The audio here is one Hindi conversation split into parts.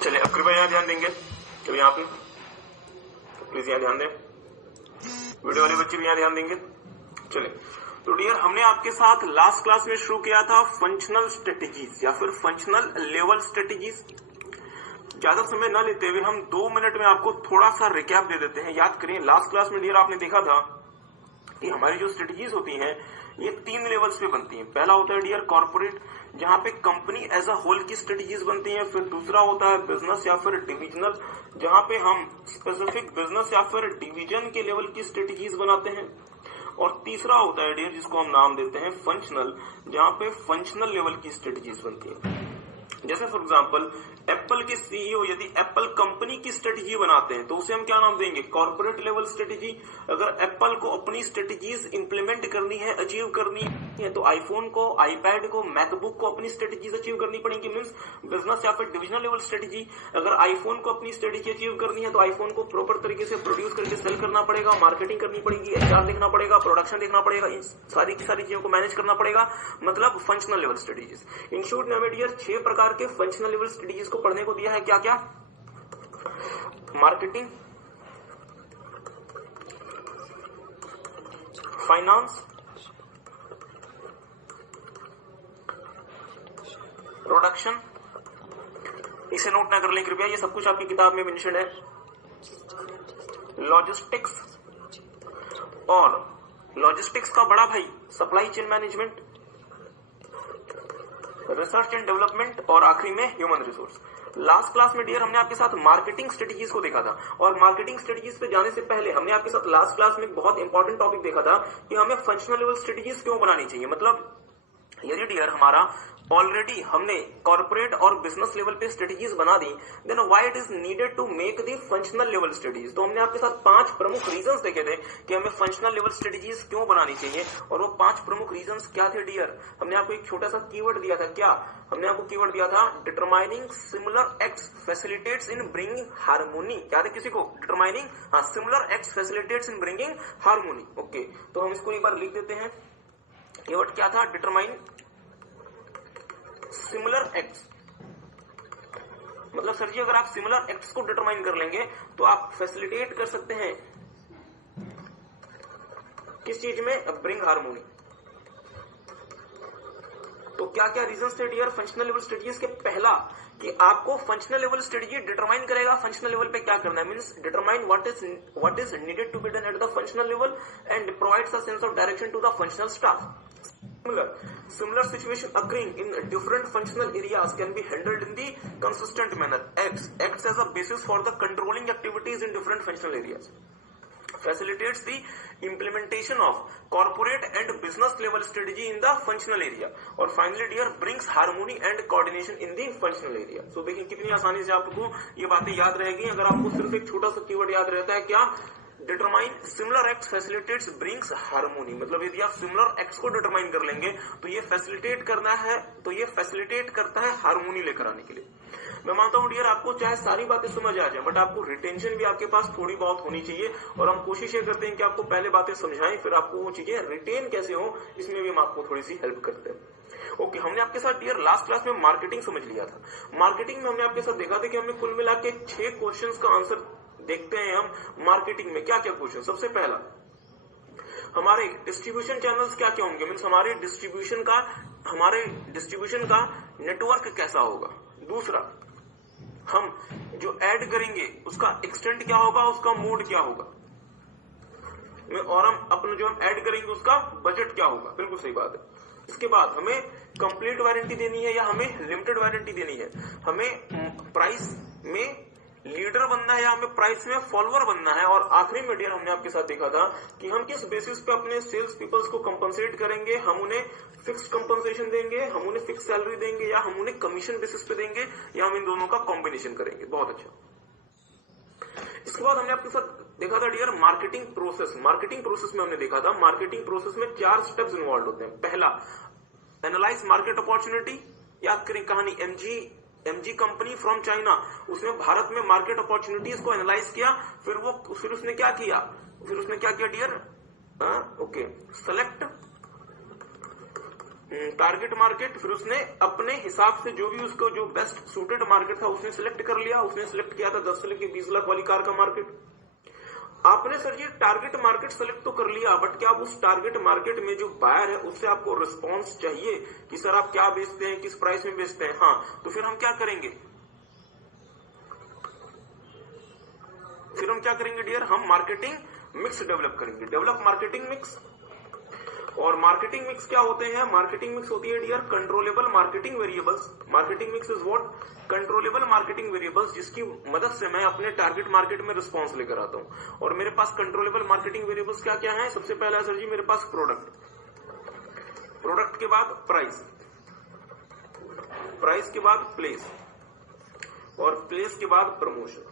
चलिए अब कृपया यहाँ ध्यान देंगे, तो यहाँ पे प्लीज यहाँ ध्यान दें, वीडियो वाले बच्चे भी यहाँ ध्यान देंगे। चलिए तो डियर, हमने आपके साथ लास्ट क्लास में शुरू किया था फंक्शनल स्ट्रेटेजीज या फिर फंक्शनल लेवल स्ट्रेटेजीज। ज्यादा समय न लेते हुए हम 2 मिनट में आपको थोड़ा सा रिकैप दे देते हैं। याद करिए लास्ट क्लास में डियर आपने देखा था कि हमारी जो स्ट्रेटेजीज होती हैं ये 3 लेवल्स पे बनती हैं। पहला होता है डियर कॉर्पोरेट, जहां पे कंपनी एज अ होल की स्ट्रेटेजीज बनती हैं। फिर दूसरा होता है बिजनेस या फिर डिविजनल, जहां पे हम स्पेसिफिक बिजनेस या फिर डिवीजन के लेवल की स्ट्रेटेजीज बनाते हैं। और तीसरा होता है डियर जिसको हम नाम देते हैं फंक्शनल, जहां पे फंक्शनल लेवल की स्ट्रेटेजीज बनती है। जैसे फॉर एग्जांपल एप्पल के सीईओ यदि एप्पल कंपनी की स्ट्रेटेजी बनाते हैं तो उसे हम क्या नाम देंगे, कॉर्पोरेट लेवल स्ट्रेटेजी। अगर एप्पल को अपनी स्ट्रेटेजीज इंप्लीमेंट करनी है, अचीव करनी है, तो आईफोन को, आईपैड को, मैकबुक को अपनी स्ट्रेटेजीज अचीव करनी पड़ेगी, मींस बिजनेस या फिर डिविजनल लेवल स्ट्रेटेजी। अगर आईफोन को अपनी स्ट्रेटेजी अचीव करनी है तो आईफोन को प्रॉपर तरीके से प्रोड्यूस करके सेल करना पड़ेगा, मार्केटिंग करनी पड़ेगी, एचआर देखना पड़ेगा, प्रोडक्शन देखना पड़ेगा, इन सारी की सारी चीजों को मैनेज करना पड़ेगा, मतलब functional level strategies. In short ने हमें डियर 6 प्रकार के फंक्शनल लेवल स्ट्रेटेजीज को पढ़ने को दिया है। क्या क्या? Marketing, finance, production. इसे नोट ना कर लें कृपया, ये सब कुछ आपकी किताब में मेंशन है। लॉजिस्टिक्स, और लॉजिस्टिक्स का बड़ा भाई supply chain management, research and development, और आखिरी में ह्यूमन रिसोर्स। लास्ट क्लास में डियर हमने आपके साथ मार्केटिंग स्ट्रेटेजीज को देखा था, और मार्केटिंग स्ट्रेटेजीज पे जाने से पहले हमने आपके साथ लास्ट क्लास में एक बहुत इंपॉर्टेंट टॉपिक देखा था कि हमें फंक्शनल लेवल स्ट्रेटेजीज क्यों बनानी चाहिए। मतलब यदि डियर हमारा ऑलरेडी हमने कॉर्पोरेट और बिजनेस लेवल पे स्ट्रेटेजीज बना दी, then why it is needed to make the functional level strategies. तो हमने आपके साथ 5 प्रमुख रीजंस देखे थे कि हमें फंक्शनल लेवल स्ट्रेटेजीज क्यों बनानी चाहिए, और वो 5 प्रमुख रीजंस क्या थे डियर। हमने आपको एक छोटा सा कीवर्ड दिया था। क्या हमने आपको कीवर्ड दिया था? Determining similar acts facilitates in bringing harmony. याद है किसी को? डिटरमाइनिंग, हाँ, similar acts facilitates in bringing harmony. Okay, तो हम इसको एक बार लिख देते हैं। कीवर्ड क्या था? Determine similar acts. मतलब सर जी अगर आप सिमिलर एक्ट्स को डिटरमाइन कर लेंगे तो आप फैसिलिटेट कर सकते हैं किस चीज में? Bring harmony. तो क्या क्या रीजंस थे डियर फंक्शनल लेवल स्ट्रेटेजीज के? पहला कि आपको फंक्शनल लेवल स्ट्रेटेजी डिटरमाइन करेगा फंक्शनल लेवल पे क्या करना है, means determine what is needed to be done at the functional level and provides a sense of direction to the functional staff. Similar situation occurring in different functional areas can be handled in the consistent manner. Acts as a basis for the controlling activities in different functional areas. Facilitates the implementation of corporate and business level strategy in the functional area. और finally dear brings harmony and coordination in the functional area. So देखिए कितनी आसानी से आपको ये बातें याद रहेगी अगर आपको सिर्फ एक छोटा सा कीवर्ड याद रहता है। क्या? Determine similar acts facilitates brings harmony. मतलब यदि आप सिमिलर एक्ट्स को डिटरमाइन कर लेंगे तो ये फैसिलिटेट करना है, तो ये फैसिलिटेट करता है हार्मोनी लेकर आने के लिए। मैं मानता हूं डियर आपको चाहे सारी बातें समझ आ जाए, बट आपको रिटेंशन भी आपके पास थोड़ी बहुत होनी चाहिए, और हम कोशिश ये करते हैं कि आपको पहले बातें समझाएं, फिर आपको वो चीजें रिटेन कैसे हो इसमें भी हम आपको थोड़ी सी हेल्प करते हैं। ओके, हमने आपके साथ डियर लास्ट क्लास में मार्केटिंग समझ लिया था। मार्केटिंग में हमने आपके साथ देखा था कि हमने कुल मिला के 6 क्वेश्चंस का आंसर देखते हैं हम मार्केटिंग में। क्या क्या क्वेश्चन? सबसे पहला, हमारे डिस्ट्रीब्यूशन चैनल्स क्या क्या होंगे, मींस हमारे डिस्ट्रीब्यूशन का नेटवर्क कैसा होगा। दूसरा, हम जो ऐड करेंगे उसका एक्सटेंट क्या होगा, उसका मोड क्या होगा, और हम अपना जो हम ऐड करेंगे उसका बजट क्या होगा। बिल्कुल सही बात है। इसके बाद हमें कंप्लीट वारंटी देनी है या हमें लिमिटेड वारंटी देनी है, हमें प्राइस में लीडर बनना है या हमें प्राइस में फॉलोअर बनना है, और आखिरी में डियर हमने आपके साथ देखा था कि हम किस बेसिस पे अपने सेल्स पीपल्स को कंपनसेट करेंगे। हम उन्हें फिक्स्ड कंपनसेशन देंगे, हम उन्हें फिक्स सैलरी देंगे, या हम उन्हें कमीशन बेसिस पे देंगे, या हम इन दोनों का कॉम्बिनेशन करेंगे। बहुत अच्छा। इसके बाद हमने आपके साथ देखा था dear marketing process. Marketing process में हमने देखा था मार्केटिंग प्रोसेस में 4 स्टेप्स इन्वॉल्व होते हैं। पहला, एनालाइज मार्केट अपॉर्चुनिटी। याद करें कहानी, एमजी कंपनी फ्रॉम चाइना, उसने भारत में मार्केट अपॉर्चुनिटीज को एनालाइज किया, फिर उसने क्या किया dear? Okay, select target market, फिर उसने अपने हिसाब से जो भी उसको जो बेस्ट सूटेड मार्केट था उसने सिलेक्ट कर लिया। उसने सिलेक्ट किया था 10 से लेकर 20 लाख वाली कार का मार्केट। आपने सर जी टारगेट मार्केट सेलेक्ट तो कर लिया, बट क्या आप उस टारगेट मार्केट में जो बायर है उससे आपको रिस्पांस चाहिए कि सर आप क्या बेचते हैं, किस प्राइस में बेचते हैं? हाँ, तो फिर हम क्या करेंगे? डियर, हम मार्केटिंग मिक्स डेवलप करेंगे। Develop marketing mix. और मार्केटिंग मिक्स क्या होते हैं? मार्केटिंग मिक्स होती है dear controllable marketing variables. Marketing mix is what? Controllable marketing variables, जिसकी मदद से मैं अपने टारगेट मार्केट में रिस्पांस लेकर आता हूं। और मेरे पास कंट्रोलेबल मार्केटिंग वेरिएबल्स क्या क्या है? सबसे पहला है सर जी मेरे पास प्रोडक्ट, प्रोडक्ट के बाद प्राइस, प्राइस के बाद प्लेस, और प्लेस के बाद प्रमोशन,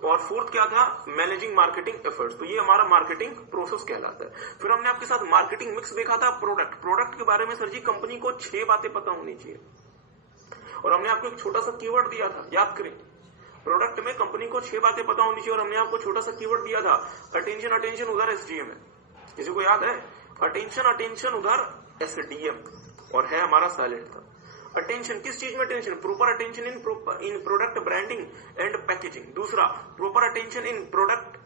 और फोर्थ क्या था? Managing marketing efforts. तो ये हमारा मार्केटिंग प्रोसेस कहलाता है। फिर हमने आपके साथ मार्केटिंग मिक्स देखा था। प्रोडक्ट, प्रोडक्ट के बारे में सर जी कंपनी को 6 बातें पता होनी चाहिए, और हमने आपको एक छोटा सा कीवर्ड दिया था, याद करें। प्रोडक्ट में कंपनी को 6 बातें पता होनी चाहिए, और हमने आपको छोटा सा कीवर्ड दिया था, अटेंशन। अटेंशन उधर एसडीएम है, किसी को याद है? अटेंशन, अटेंशन उधर एसडीएम, और है हमारा साइलेंट था। अटेंशन किस चीज में? Attention, proper attention in product branding and packaging. दूसरा, proper attention in product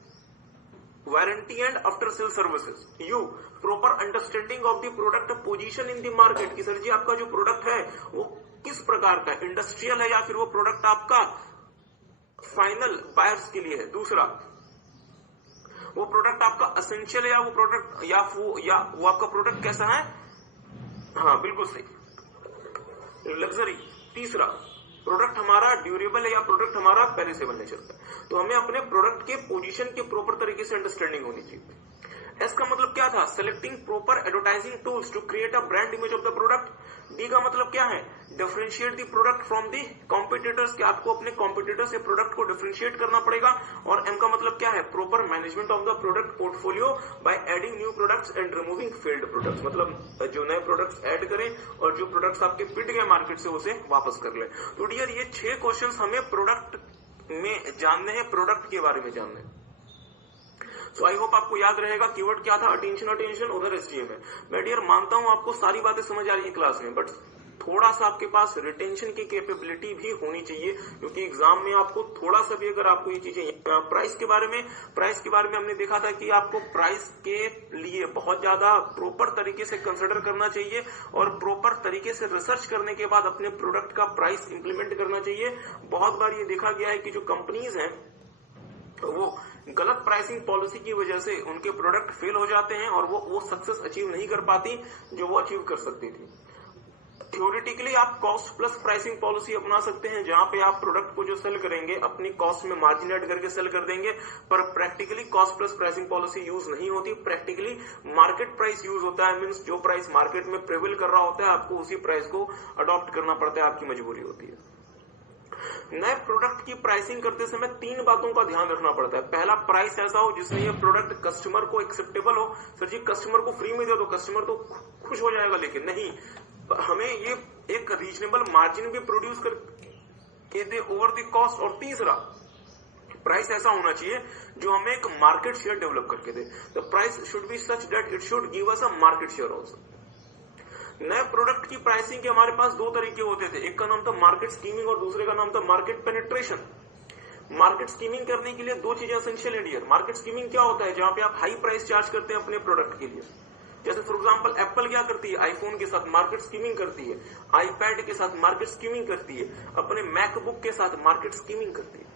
warranty and after sale services. You, proper understanding of the product position in the market, कि सर जी आपका जो प्रोडक्ट है वो किस प्रकार का, इंडस्ट्रियल है या फिर वो प्रोडक्ट आपका फाइनल बायर्स के लिए है। दूसरा, वो प्रोडक्ट आपका असेंशियल है या वो प्रोडक्ट या वो आपका प्रोडक्ट कैसा है? हाँ बिल्कुल सही, लग्जरी। तीसरा, प्रोडक्ट हमारा ड्यूरेबल है या प्रोडक्ट हमारा पेरिसेबल नेचर का। तो हमें अपने प्रोडक्ट के पोजीशन के प्रॉपर तरीके से अंडरस्टैंडिंग होनी चाहिए। एस का मतलब क्या था? Selecting proper advertising tools to create a brand image of the product. D का मतलब क्या है? Differentiate the product from the competitors, कि आपको अपने कॉम्पिटिटर से प्रोडक्ट को डिफरेंशिएट करना पड़ेगा। और एम का मतलब क्या है? Proper management of the product portfolio by adding new products and removing failed products, मतलब जो नए प्रोडक्ट्स ऐड करें और जो प्रोडक्ट्स आपके पिट गए मार्केट से उसे वापस कर ले। तो डियर ये 6 क्वेश्चंस हमें प्रोडक्ट में जानने हैं, प्रोडक्ट के बारे में जानने हैं। सो आई होप आपको याद रहेगा कीवर्ड क्या था? अटेंशन, अटेंशन उधर एसडीएम है। मैं डियर मानता हूं आपको सारी बातें समझ आ रही है क्लास में, बट थोड़ा सा आपके पास रिटेंशन की कैपेबिलिटी भी होनी चाहिए, क्योंकि एग्जाम में आपको थोड़ा सा भी अगर आपको ये चीजें, प्राइस के बारे में हमने देखा था कि आपको प्राइस के लिए बहुत ज्यादा प्रॉपर तरीके से कंसिडर करना चाहिए, और प्रॉपर तरीके से रिसर्च करने के बाद अपने प्रोडक्ट का प्राइस इंप्लीमेंट करना चाहिए। बहुत बार ये देखा गया है कि जो कंपनीज हैं वो गलत प्राइसिंग पॉलिसी की वजह से उनके प्रोडक्ट फेल हो जाते हैं, और वो सक्सेस अचीव नहीं कर पाती जो वो अचीव कर सकती थी। थ्योरेटिकली आप कॉस्ट प्लस प्राइसिंग पॉलिसी अपना सकते हैं, जहां पे आप प्रोडक्ट को जो सेल करेंगे अपनी कॉस्ट में मार्जिन ऐड करके सेल कर देंगे, पर practically cost plus pricing policy use नहीं होती। प्रैक्टिकली मार्केट प्राइस यूज होता है, मींस जो प्राइस मार्केट में प्रेवेल कर रहा होता है आपको उसी प्राइस को अडॉप्ट करना पड़ता है, आपकी मजबूरी होती है। नए प्रोडक्ट की प्राइसिंग करते समय 3 बातों का ध्यान रखना पड़ता है। पहला, प्राइस ऐसा हो जिसमें ये प्रोडक्ट कस्टमर को एक्सेप्टेबल हो। सर जी कस्टमर को फ्री में दे तो कस्टमर तो खुश हो जाएगा, लेकिन नहीं, हमें ये एक रीजनेबल मार्जिन भी प्रोड्यूस करके दे ओवर द कॉस्ट। और तीसरा, प्राइस ऐसा होना चाहिए जो हमें एक मार्केट शेयर डेवलप करके दे। The price should be such that it should give us a market share also. नए प्रोडक्ट की प्राइसिंग के हमारे पास 2 तरीके होते थे, एक का नाम था मार्केट स्कीमिंग और दूसरे का नाम था मार्केट पेनिट्रेशन। मार्केट स्कीमिंग करने के लिए 2 चीजें एसेंशियल है डियर। मार्केट स्कीमिंग क्या होता है? जहां पे आप हाई प्राइस चार्ज करते हैं अपने प्रोडक्ट के लिए। जैसे फॉर एग्जांपल एप्पल क्या करती है? आईफोन के साथ मार्केट स्कीमिंग करती है, आईपैड के साथ मार्केट स्कीमिंग करती है, अपने मैकबुक के साथ मार्केट स्कीमिंग करती है।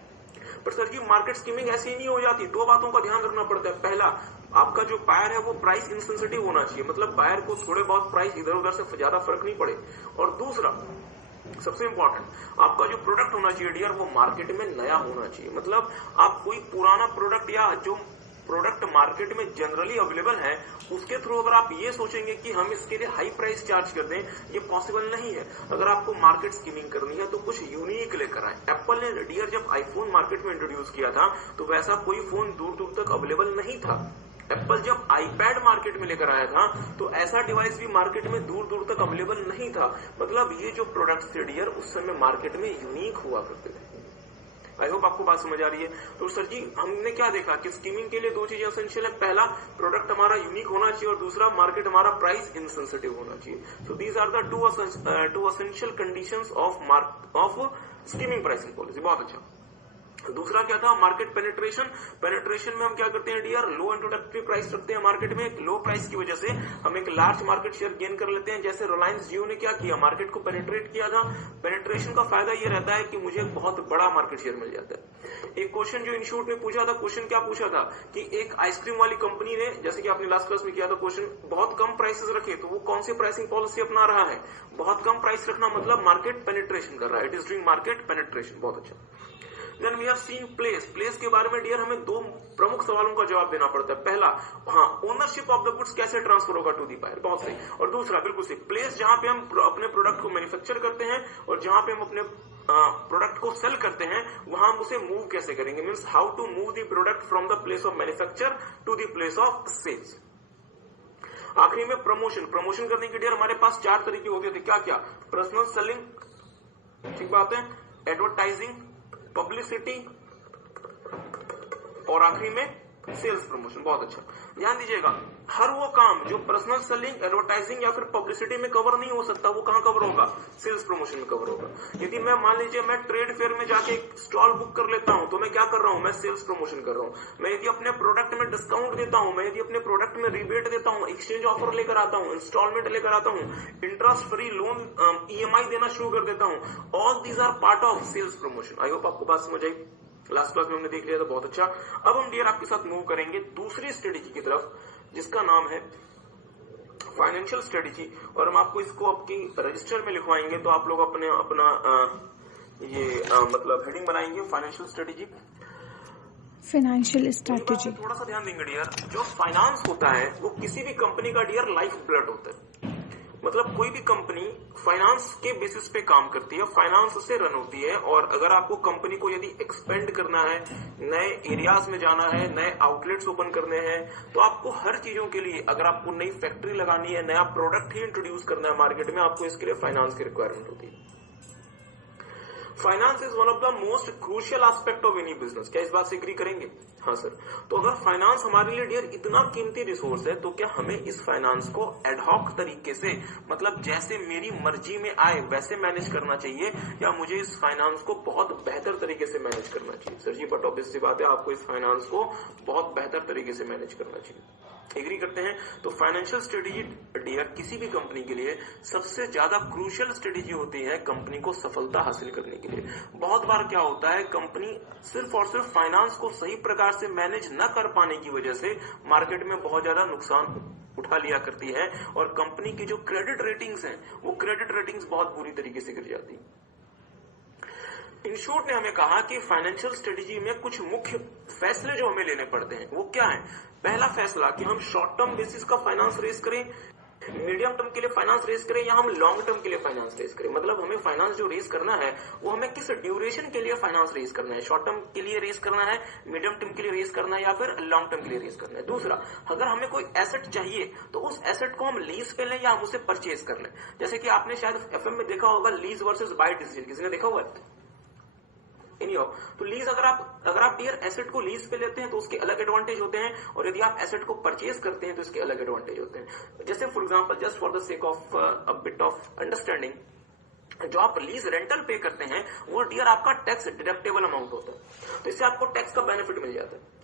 पर सर जी मार्केट स्कीमिंग ऐसी नहीं हो जाती। 2 बातों का ध्यान रखना पड़ता है। पहला, आपका जो बायर है वो प्राइस इनसेंसिटिव होना चाहिए, मतलब बायर को थोड़े बहुत प्राइस इधर उधर से ज्यादा फर्क नहीं पड़े। और दूसरा, सबसे इंपॉर्टेंट, आपका जो प्रोडक्ट होना चाहिए डियर वो मार्केट में नया होना चाहिए। मतलब आप कोई पुराना प्रोडक्ट या जो प्रोडक्ट मार्केट में जनरली अवेलेबल है उसके थ्रू अगर आप ये सोचेंगे कि हम इसके लिए हाई प्राइस चार्ज कर दें, ये पॉसिबल नहीं है। अगर आपको मार्केट स्कीमिंग करनी है तो कुछ यूनिक लेकर आए। एप्पल ने डियर जब आईफोन मार्केट में इंट्रोड्यूस किया था तो वैसा कोई फोन दूर दूर तक अवेलेबल नहीं था। एप्पल जब आईपैड मार्केट में लेकर आया था तो ऐसा डिवाइस भी मार्केट में दूर दूर तक अवेलेबल नहीं था। मतलब ये जो प्रोडक्ट्स थे डियर उस समय मार्केट में यूनिक हुआ करते थे। आई होप आपको बात समझ आ रही है। तो सर जी हमने क्या देखा कि स्कीमिंग के लिए दो चीजें एसेंशियल है, पहला प्रोडक्ट हमारा यूनिक होना चाहिए और दूसरा मार्केट हमारा प्राइस इनसेंसिटिव होना चाहिए। So these are the two essential conditions of skimming pricing policy. बहुत अच्छा। दूसरा क्या था, मार्केट पेनिट्रेशन। पेनिट्रेशन में हम क्या करते हैं डियर, लो इंट्रोडक्टरी प्राइस रखते हैं मार्केट में। एक लो प्राइस की वजह से हम एक लार्ज मार्केट शेयर गेन कर लेते हैं। जैसे रिलायंस जियो ने क्या किया, मार्केट को पेनिट्रेट किया था। पेनिट्रेशन का फायदा ये रहता है कि मुझे बहुत बड़ा मार्केट शेयर मिल जाता है। एक क्वेश्चन जो इंस्टीट्यूट ने पूछा था, क्वेश्चन क्या पूछा था कि एक आइसक्रीम वाली कंपनी ने, जैसे कि आपने लास्ट क्लास में किया था क्वेश्चन, बहुत कम प्राइसेस रखे, तो वो कौन सी प्राइसिंग पॉलिसी अपना रहा है, बहुत कम प्राइस रखना मतलब मार्केट पेनिट्रेशन कर रहा है, it is doing market penetration. बहुत अच्छा। Then we have seen place. Place के बारे में डियर हमें दो प्रमुख सवालों का जवाब देना पड़ता है। पहला, हाँ, ओनरशिप ऑफ द गुड्स कैसे ट्रांसफर होगा टू दी बायर, बहुत सही। और दूसरा बिल्कुल सही, प्लेस जहां पे हम अपने प्रोडक्ट को मैन्युफैक्चर करते हैं और जहां पे हम अपने प्रोडक्ट को सेल करते हैं वहां हम उसे मूव कैसे करेंगे, means how to move the product from the place of manufacture to the place of sales. आखिरी में प्रमोशन। प्रमोशन करने के डियर हमारे पास चार तरीके होते थे, क्या क्या, पर्सनल सेलिंग, ठीक बात है, एडवर्टाइजिंग, पब्लिसिटी और आखिरी में सेल्स प्रमोशन। बहुत अच्छा, ध्यान दीजिएगा, हर वो काम जो पर्सनल सेलिंग, एडवर्टाइजिंग या फिर पब्लिसिटी में कवर नहीं हो सकता वो कहां कवर होगा, सेल्स प्रमोशन में कवर होगा। यदि मैं मान लीजिए मैं ट्रेड फेयर में जाके एक स्टॉल बुक कर लेता हूं तो मैं क्या कर रहा हूं, मैं सेल्स प्रमोशन कर रहा हूं। मैं यदि अपने प्रोडक्ट में डिस्काउंट देता हूं, मैं यदि अपने प्रोडक्ट में रिबेट देता हूं, एक्सचेंज ऑफर लेकर आता हूं, इंस्टॉलमेंट लेकर आता हूं, इंटरेस्ट फ्री लोन ईएमआई देना शुरू कर देता हूं, all these are part of sales promotion. I hope आपको बात समझ आई। लास्ट क्लास में हमने देख लिया था, बहुत अच्छा। अब हम डियर आपके साथ मूव करेंगे दूसरी स्ट्रेटेजी की तरफ जिसका नाम है फाइनेंशियल स्ट्रेटेजी, और हम आपको इसको आपकी रजिस्टर में लिखवाएंगे। तो आप लोग अपना मतलब हेडिंग बनाएंगे फाइनेंशियल स्ट्रेटेजी। फाइनेंशियल स्ट्रेटेजी थोड़ा सा ध्यान देंगे डियर, जो फाइनेंस होता है वो किसी भी कंपनी का डियर लाइफ ब्लड होता है। मतलब कोई भी कंपनी फाइनेंस के बेसिस पे काम करती है, फाइनेंस से रन होती है। और अगर आपको कंपनी को यदि एक्सपेंड करना है, नए एरियाज में जाना है, नए आउटलेट्स ओपन करने हैं, तो आपको हर चीजों के लिए, अगर आपको नई फैक्ट्री लगानी है, नया प्रोडक्ट ही इंट्रोड्यूस करना है मार्केट में, आपको इसके लिए फाइनेंस की रिक्वायरमेंट होती है। Finance is one of the most crucial aspect of any business. क्या इस बात से एग्री करेंगे? हाँ सर। तो अगर फाइनेंस हमारे लिए डियर इतना कीमती रिसोर्स है तो क्या हमें इस फाइनेंस को एडहॉक तरीके से, मतलब जैसे मेरी मर्जी में आए वैसे मैनेज करना चाहिए, या मुझे इस फाइनेंस को बहुत बेहतर तरीके से मैनेज करना चाहिए? सर जी बट ऑब्वियस सी बात है, आपको इस फाइनेंस को बहुत बेहतर तरीके से मैनेज करना चाहिए। एग्री करते हैं? तो फाइनेंशियल स्ट्रेटेजी डियर किसी भी कंपनी के लिए सबसे ज्यादा क्रूशियल स्ट्रेटेजी होती है कंपनी को सफलता हासिल करने के लिए। बहुत बार क्या होता है, कंपनी सिर्फ और सिर्फ फाइनेंस को सही प्रकार से मैनेज न कर पाने की वजह से मार्केट में बहुत ज्यादा नुकसान उठा लिया करती है, और कंपनी की जो क्रेडिट रेटिंग्स हैं वो क्रेडिट रेटिंग्स बहुत बुरी तरीके से गिर जाती है। इंस्टीट्यूट ने हमें कहा कि फाइनेंशियल स्ट्रेटेजी में कुछ मुख्य फैसले जो हमें लेने पड़ते हैं वो क्या है। पहला फैसला कि हम शॉर्ट टर्म बेसिस का फाइनेंस रेज करें, मीडियम टर्म के लिए फाइनेंस रेज करें, या हम लॉन्ग टर्म के लिए फाइनेंस रेज करें। मतलब हमें फाइनेंस जो रेज करना है वो हमें किस ड्यूरेशन के लिए फाइनेंस रेज करना है, शॉर्ट टर्म के लिए रेज करना है, मीडियम टर्म के लिए रेज करना है, या फिर लॉन्ग टर्म के लिए रेज करना है। दूसरा, अगर हमें कोई एसेट चाहिए तो उस एसेट को हम लीज पे लें या हम उसे परचेज कर लें। जैसे कि आपने शायद एफएम में देखा होगा लीज वर्सेस बाय डिसीजन, किसी ने देखा हुआ है? तो लीज अगर आप डियर एसेट को लीज पे लेते हैं तो उसके अलग एडवांटेज होते हैं, और यदि आप एसेट को परचेज करते हैं तो इसके अलग एडवांटेज होते हैं। जैसे for example, just for the sake of a bit of understanding, जो आप लीज रेंटल पे करते हैं वो डियर आपका टैक्स डिडक्टेबल अमाउंट होता है, तो इससे आपको टैक्स का बेनिफिट मिल जाता है।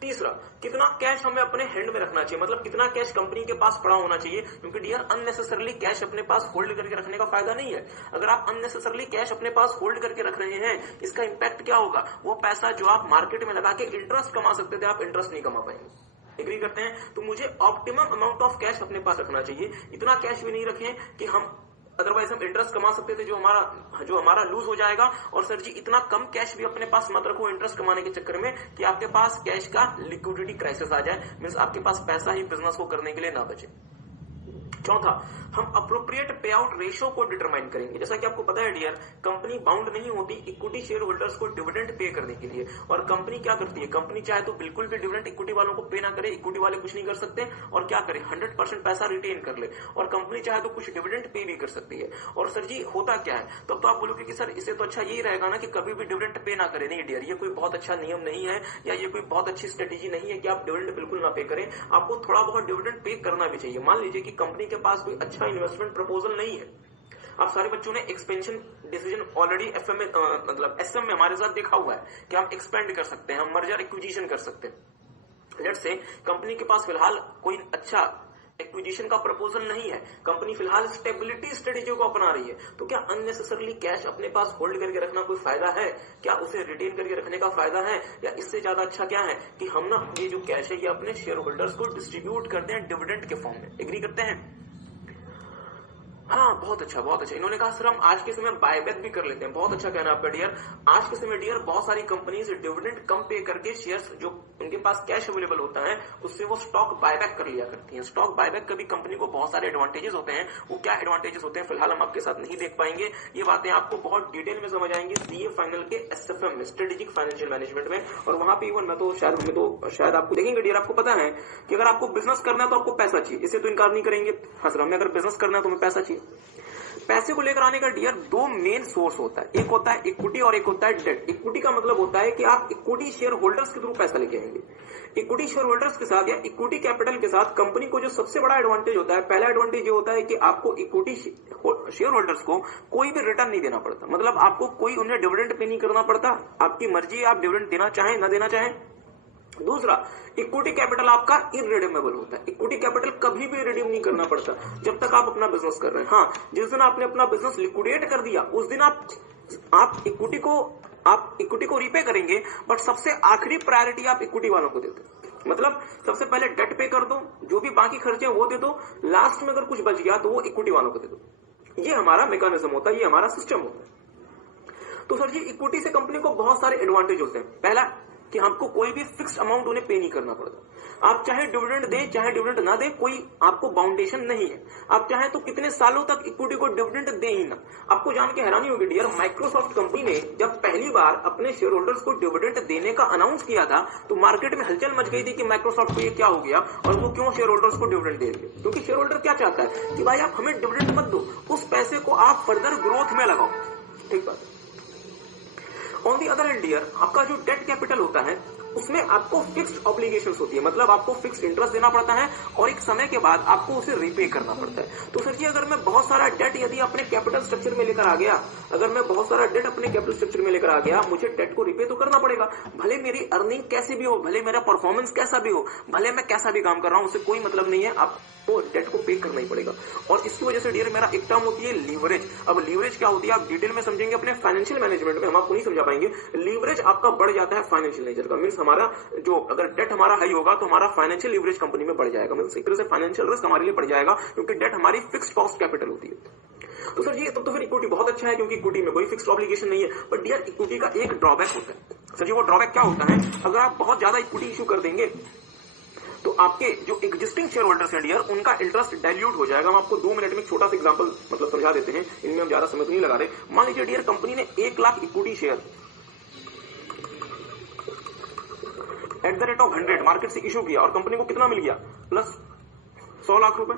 तीसरा, कितना कैश हमें अपने हैंड में रखना चाहिए, मतलब कितना कैश कंपनी के पास पड़ा होना चाहिए, क्योंकि डियर अननेसेसरली कैश अपने पास होल्ड करके रखने का फायदा नहीं है। अगर आप अननेसेसरली कैश अपने पास होल्ड करके रख रहे हैं, इसका इंपैक्ट क्या होगा, वो पैसा जो आप मार्केट में लगा के इंटरेस्ट कमा सकते थे, आप इंटरेस्ट नहीं कमा पाएंगे। एग्री करते हैं? तो मुझे ऑप्टिमम अमाउंट ऑफ कैश अपने पास रखना चाहिए, इतना कैश भी नहीं रखें कि हम अदरवाइज हम इंटरेस्ट कमा सकते थे जो हमारा लूज हो जाएगा। और सर जी इतना कम कैश भी अपने पास मत रखो इंटरेस्ट कमाने के चक्कर में कि आपके पास कैश का लिक्विडिटी क्राइसिस आ जाए, मींस आपके पास पैसा ही बिजनेस को करने के लिए ना बचे। चौथा, हम अप्रोप्रिएट पे आउट रेशियो को डिटरमाइन करेंगे। जैसा कि आपको पता है डियर, कंपनी बाउंड नहीं होती इक्विटी शेयर होल्डर्स को डिविडेंड पे करने के लिए। और कंपनी क्या करती है, कंपनी चाहे तो बिल्कुल भी डिविडेंड इक्विटी वालों को पे ना करे, इक्विटी वाले कुछ नहीं कर सकते, और क्या करे 100% पैसा रिटेन कर ले। और कंपनी चाहे तो कुछ डिविडेंड पे भी कर सकती है। और सर जी होता क्या है, तब तो आप बोलोगे कि सर इससे तो अच्छा यही रहेगा ना कि कभी भी डिविडेंड पे ना करे। नहीं डियर, ये कोई बहुत अच्छा नियम नहीं है, या ये कोई बहुत अच्छी स्ट्रेटेजी नहीं है कि आप डिविडेंड बिल्कुल ना पे करें। आपको थोड़ा बहुत डिविडेंड पे करना भी चाहिए। मान लीजिए कि कंपनी के पास कोई अच्छा इन्वेस्टमेंट प्रपोजल नहीं है। आप सारे बच्चों ने एक्सपेंशन डिसीजन ऑलरेडी एफएम में मतलब एसएम में हमारे साथ देखा हुआ है कि हम एक्सपेंड कर सकते हैं, हम मर्जर एक्विजिशन कर सकते हैं। लेट्स से कंपनी के पास फिलहाल कोई अच्छा एक्विजिशन का प्रपोजल नहीं है, कंपनी फिलहाल स्टेबिलिटी स्ट्रेटेजी को अपना रही है, तो क्या अननेसेसरली कैश अपने पास होल्ड करके रखना कोई फायदा है? क्या उसे रिटेन करके रखने का फायदा है? या इससे ज्यादा अच्छा क्या है कि हम ना ये जो कैश है ये अपने शेयर होल्डर्स को डिस्ट्रीब्यूट करते हैं डिविडेंड के फॉर्म में। एग्री करते हैं? हाँ, बहुत अच्छा बहुत अच्छा। इन्होंने कहा सर हम आज के समय बायबैक भी कर लेते हैं। बहुत अच्छा कहना आपका डियर। आज के समय डियर बहुत सारी कंपनीज डिविडेंड कम पे करके शेयर्स जो उनके पास कैश अवेलेबल होता है उससे वो स्टॉक बायबैक कर लिया करती हैं। स्टॉक बायबैक का भी कंपनी को बहुत सारे एडवांटेजेस होते हैं। वो क्या एडवांटेजेस होते हैं फिलहाल हम आपके साथ नहीं देख पाएंगे, ये बातें आपको बहुत डिटेल में समझ आएंगे सीए फाइनल के एसएफएम में, स्ट्रेटेजिक फाइनेंशियल मैनेजमेंट में। और वहां पे इवन मैं तो शायद आपको देखेंगे डियर। आपको पता है कि अगर आपको बिजनेस करना है तो आपको पैसा चाहिए, इससे तो इनकार नहीं करेंगे। हाँ सर, हमें अगर बिजनेस करना है तो हमें पैसा चाहिए। पैसे को लेकर आने का डियर दो मेन सोर्स होता है, एक होता है इक्विटी और एक होता है डेट। इक्विटी का मतलब होता है कि आप इक्विटी शेयर होल्डर्स के थ्रू पैसा लेके आएंगे। इक्विटी शेयर होल्डर्स के साथ या इक्विटी कैपिटल के साथ कंपनी को जो सबसे बड़ा एडवांटेज होता है, पहला एडवांटेज ये होता है कि आपको इक्विटी शेयर होल्डर्स को कोई भी रिटर्न नहीं देना पड़ता। मतलब आपको कोई उन्हें डिविडेंड पे नहीं करना पड़ता, आपकी मर्जी है आप डिविडेंड देना चाहें ना देना चाहें। दूसरा, इक्विटी कैपिटल आपका इररिडीमेबल होता है। इक्विटी कैपिटल कभी भी रिडीम नहीं करना पड़ता जब तक आप अपना बिजनेस कर रहे हैं। हाँ, जिस दिन आपने अपना बिजनेस लिक्विडेट कर दिया उस दिन आप इक्विटी को रीपे करेंगे, बट सबसे आखिरी प्रायोरिटी आप इक्विटी वालों को देते हैं। मतलब सबसे पहले डेट पे कर दो, जो भी बाकी खर्चे हैं वो दे दो, लास्ट में अगर कुछ बच गया तो वो इक्विटी वालों को दे दो। ये हमारा मैकेनिज्म होता है, ये हमारा सिस्टम होता है। तो सर जी इक्विटी से कंपनी को बहुत सारे एडवांटेज होते हैं। पहला कि हमको कोई भी फिक्स्ड अमाउंट उन्हें पे नहीं करना पड़ता। आप चाहे डिविडेंड दें चाहे डिविडेंड ना दें, कोई आपको बाउंडेशन नहीं है। आप चाहे तो कितने सालों तक इक्विटी को डिविडेंड दें ही ना। आपको जान के हैरानी होगी डियर, माइक्रोसॉफ्ट कंपनी ने जब पहली बार अपने शेयर होल्डर्स को डिविडेंड देने का अनाउंस किया था तो मार्केट में हलचल मच गई थी कि माइक्रोसॉफ्ट को ये क्या हो गया और वो क्यों शेयर होल्डर्स को डिविडेंड दे रही है। क्योंकि शेयर होल्डर क्या चाहता है कि भाई आप हमें डिविडेंड मत दो, उस पैसे को आप फर्दर ग्रोथ में लगाओ। ठीक बात। On the other hand dear, आपका जो डेट कैपिटल होता है उसमें आपको फिक्स्ड ऑब्लिगेशंस होती है। मतलब आपको फिक्स्ड इंटरेस्ट देना पड़ता है और एक समय के बाद आपको उसे रीपे करना पड़ता है। तो सर जी अगर मैं बहुत सारा डेट यदि अपने कैपिटल स्ट्रक्चर में लेकर आ गया, मुझे डेट को रीपे तो करना पड़ेगा। भले मेरी अर्निंग कैसी भी हो, भले मेरा परफॉर्मेंस कैसा भी हो, भले मैं कैसा भी काम कर रहा हूं, उससे कोई मतलब नहीं है, आपको डेट को पे करना ही पड़ेगा। और इसकी वजह से डियर मेरा एक टर्म होती है लीवरेज। अब लीवरेज क्या होती है आप डिटेल में समझेंगे अपने फाइनेंशियल मैनेजमेंट में, हम आपको नहीं समझा पाएंगे। लीवरेज आपका बढ़ जाता है फाइनेंशियल नेचर का। मीन्स हमारा जो अगर डेट हमारा हाई होगा तो हमारा फाइनेंशियल लीवरेज कंपनी में बढ़ जाएगा। मीन्स एक तरह से फाइनेंशियल रिस्क हमारे लिए बढ़ जाएगा क्योंकि डेट हमारी फिक्स्ड कॉस्ट कैपिटल होती है। तो सर जी तब तो फिर इक्विटी बहुत अच्छा है क्योंकि इक्विटी में कोई फिक्स्ड ऑब्लिगेशन नहीं है। बट डियर इक्विटी का एक ड्रॉबैक होता है। सर जी वो ड्रॉबैक क्या होता है, अगर आप बहुत ज्यादा इक्विटी इशू कर देंगे तो आपके जो एग्जिस्टिंग शेयर होल्डर्स हैं डियर उनका इंटरेस्ट डाइल्यूट हो जाएगा। हम आपको 2 मिनट में छोटा सा एग्जांपल मतलब समझा देते हैं, इनमें हम ज्यादा समय तो नहीं लगा रहे। मान लीजिए डियर कंपनी ने 1 lakh equity share at the rate of 100 market से इशू किया और कंपनी को कितना मिल गया, प्लस 100 लाख रुपए।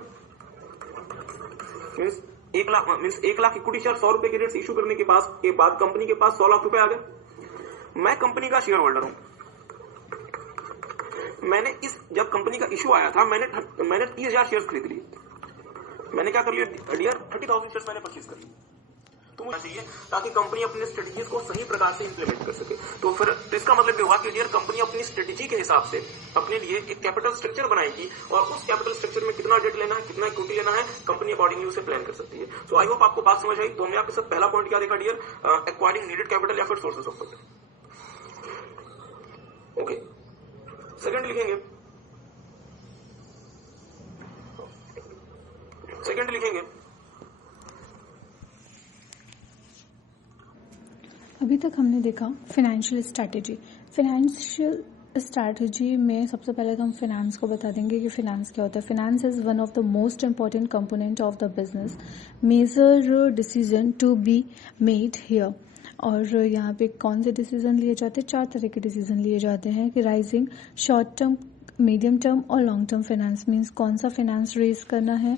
मीन्स 1 लाख इक्विटी शेयर 100 रुपए के रेट से इशू करने के बाद कंपनी के पास 100 लाख रुपए आ गए। मैं कंपनी का शेयर होल्डर हूं। जब कंपनी का इशू आया था मैंने 30,000 शेयर खरीद लिए। मैंने क्या कर लिया डियर, 30,000 शेयर मैंने परचेज कर लिए। तो मुझे चाहिए ताकि कंपनी अपने स्ट्रेटेजीज को सही प्रकार से इंप्लीमेंट कर सके। तो फिर इसका मतलब ये हुआ कि डियर कंपनी अपनी स्ट्रेटेजी के हिसाब से अपने लिए एक कैपिटल स्ट्रक्चर बनाएगी और उस कैपिटल स्ट्रक्चर में कितना डेट लेना है, कितना इक्विटी लेना है, कंपनी अकॉर्डिंगली उसे प्लान कर सकती है। सो आई होप आपको बात समझ आई। तो हमने आपके साथ पहला पॉइंट क्या देखा डियर, एक्वायरिंग नीडेड कैपिटल या फिर sources of capital. Okay, second लिखेंगे अभी तक हमने देखा फाइनेंशियल स्ट्रैटेजी। फाइनेंशियल स्ट्रैटेजी में सबसे पहले तो हम फिनेंस को बता देंगे कि फिनेंस क्या होता है. Finance is one of the most important component of the business. Major decision to be made here. और यहाँ पे कौन से डिसीजन लिए जाते हैं? 4 तरह के डिसीजन लिए जाते हैं कि rising, short term, medium term और लॉन्ग टर्म फाइनेंस. मीन्स कौन सा फाइनेंस रेज करना है,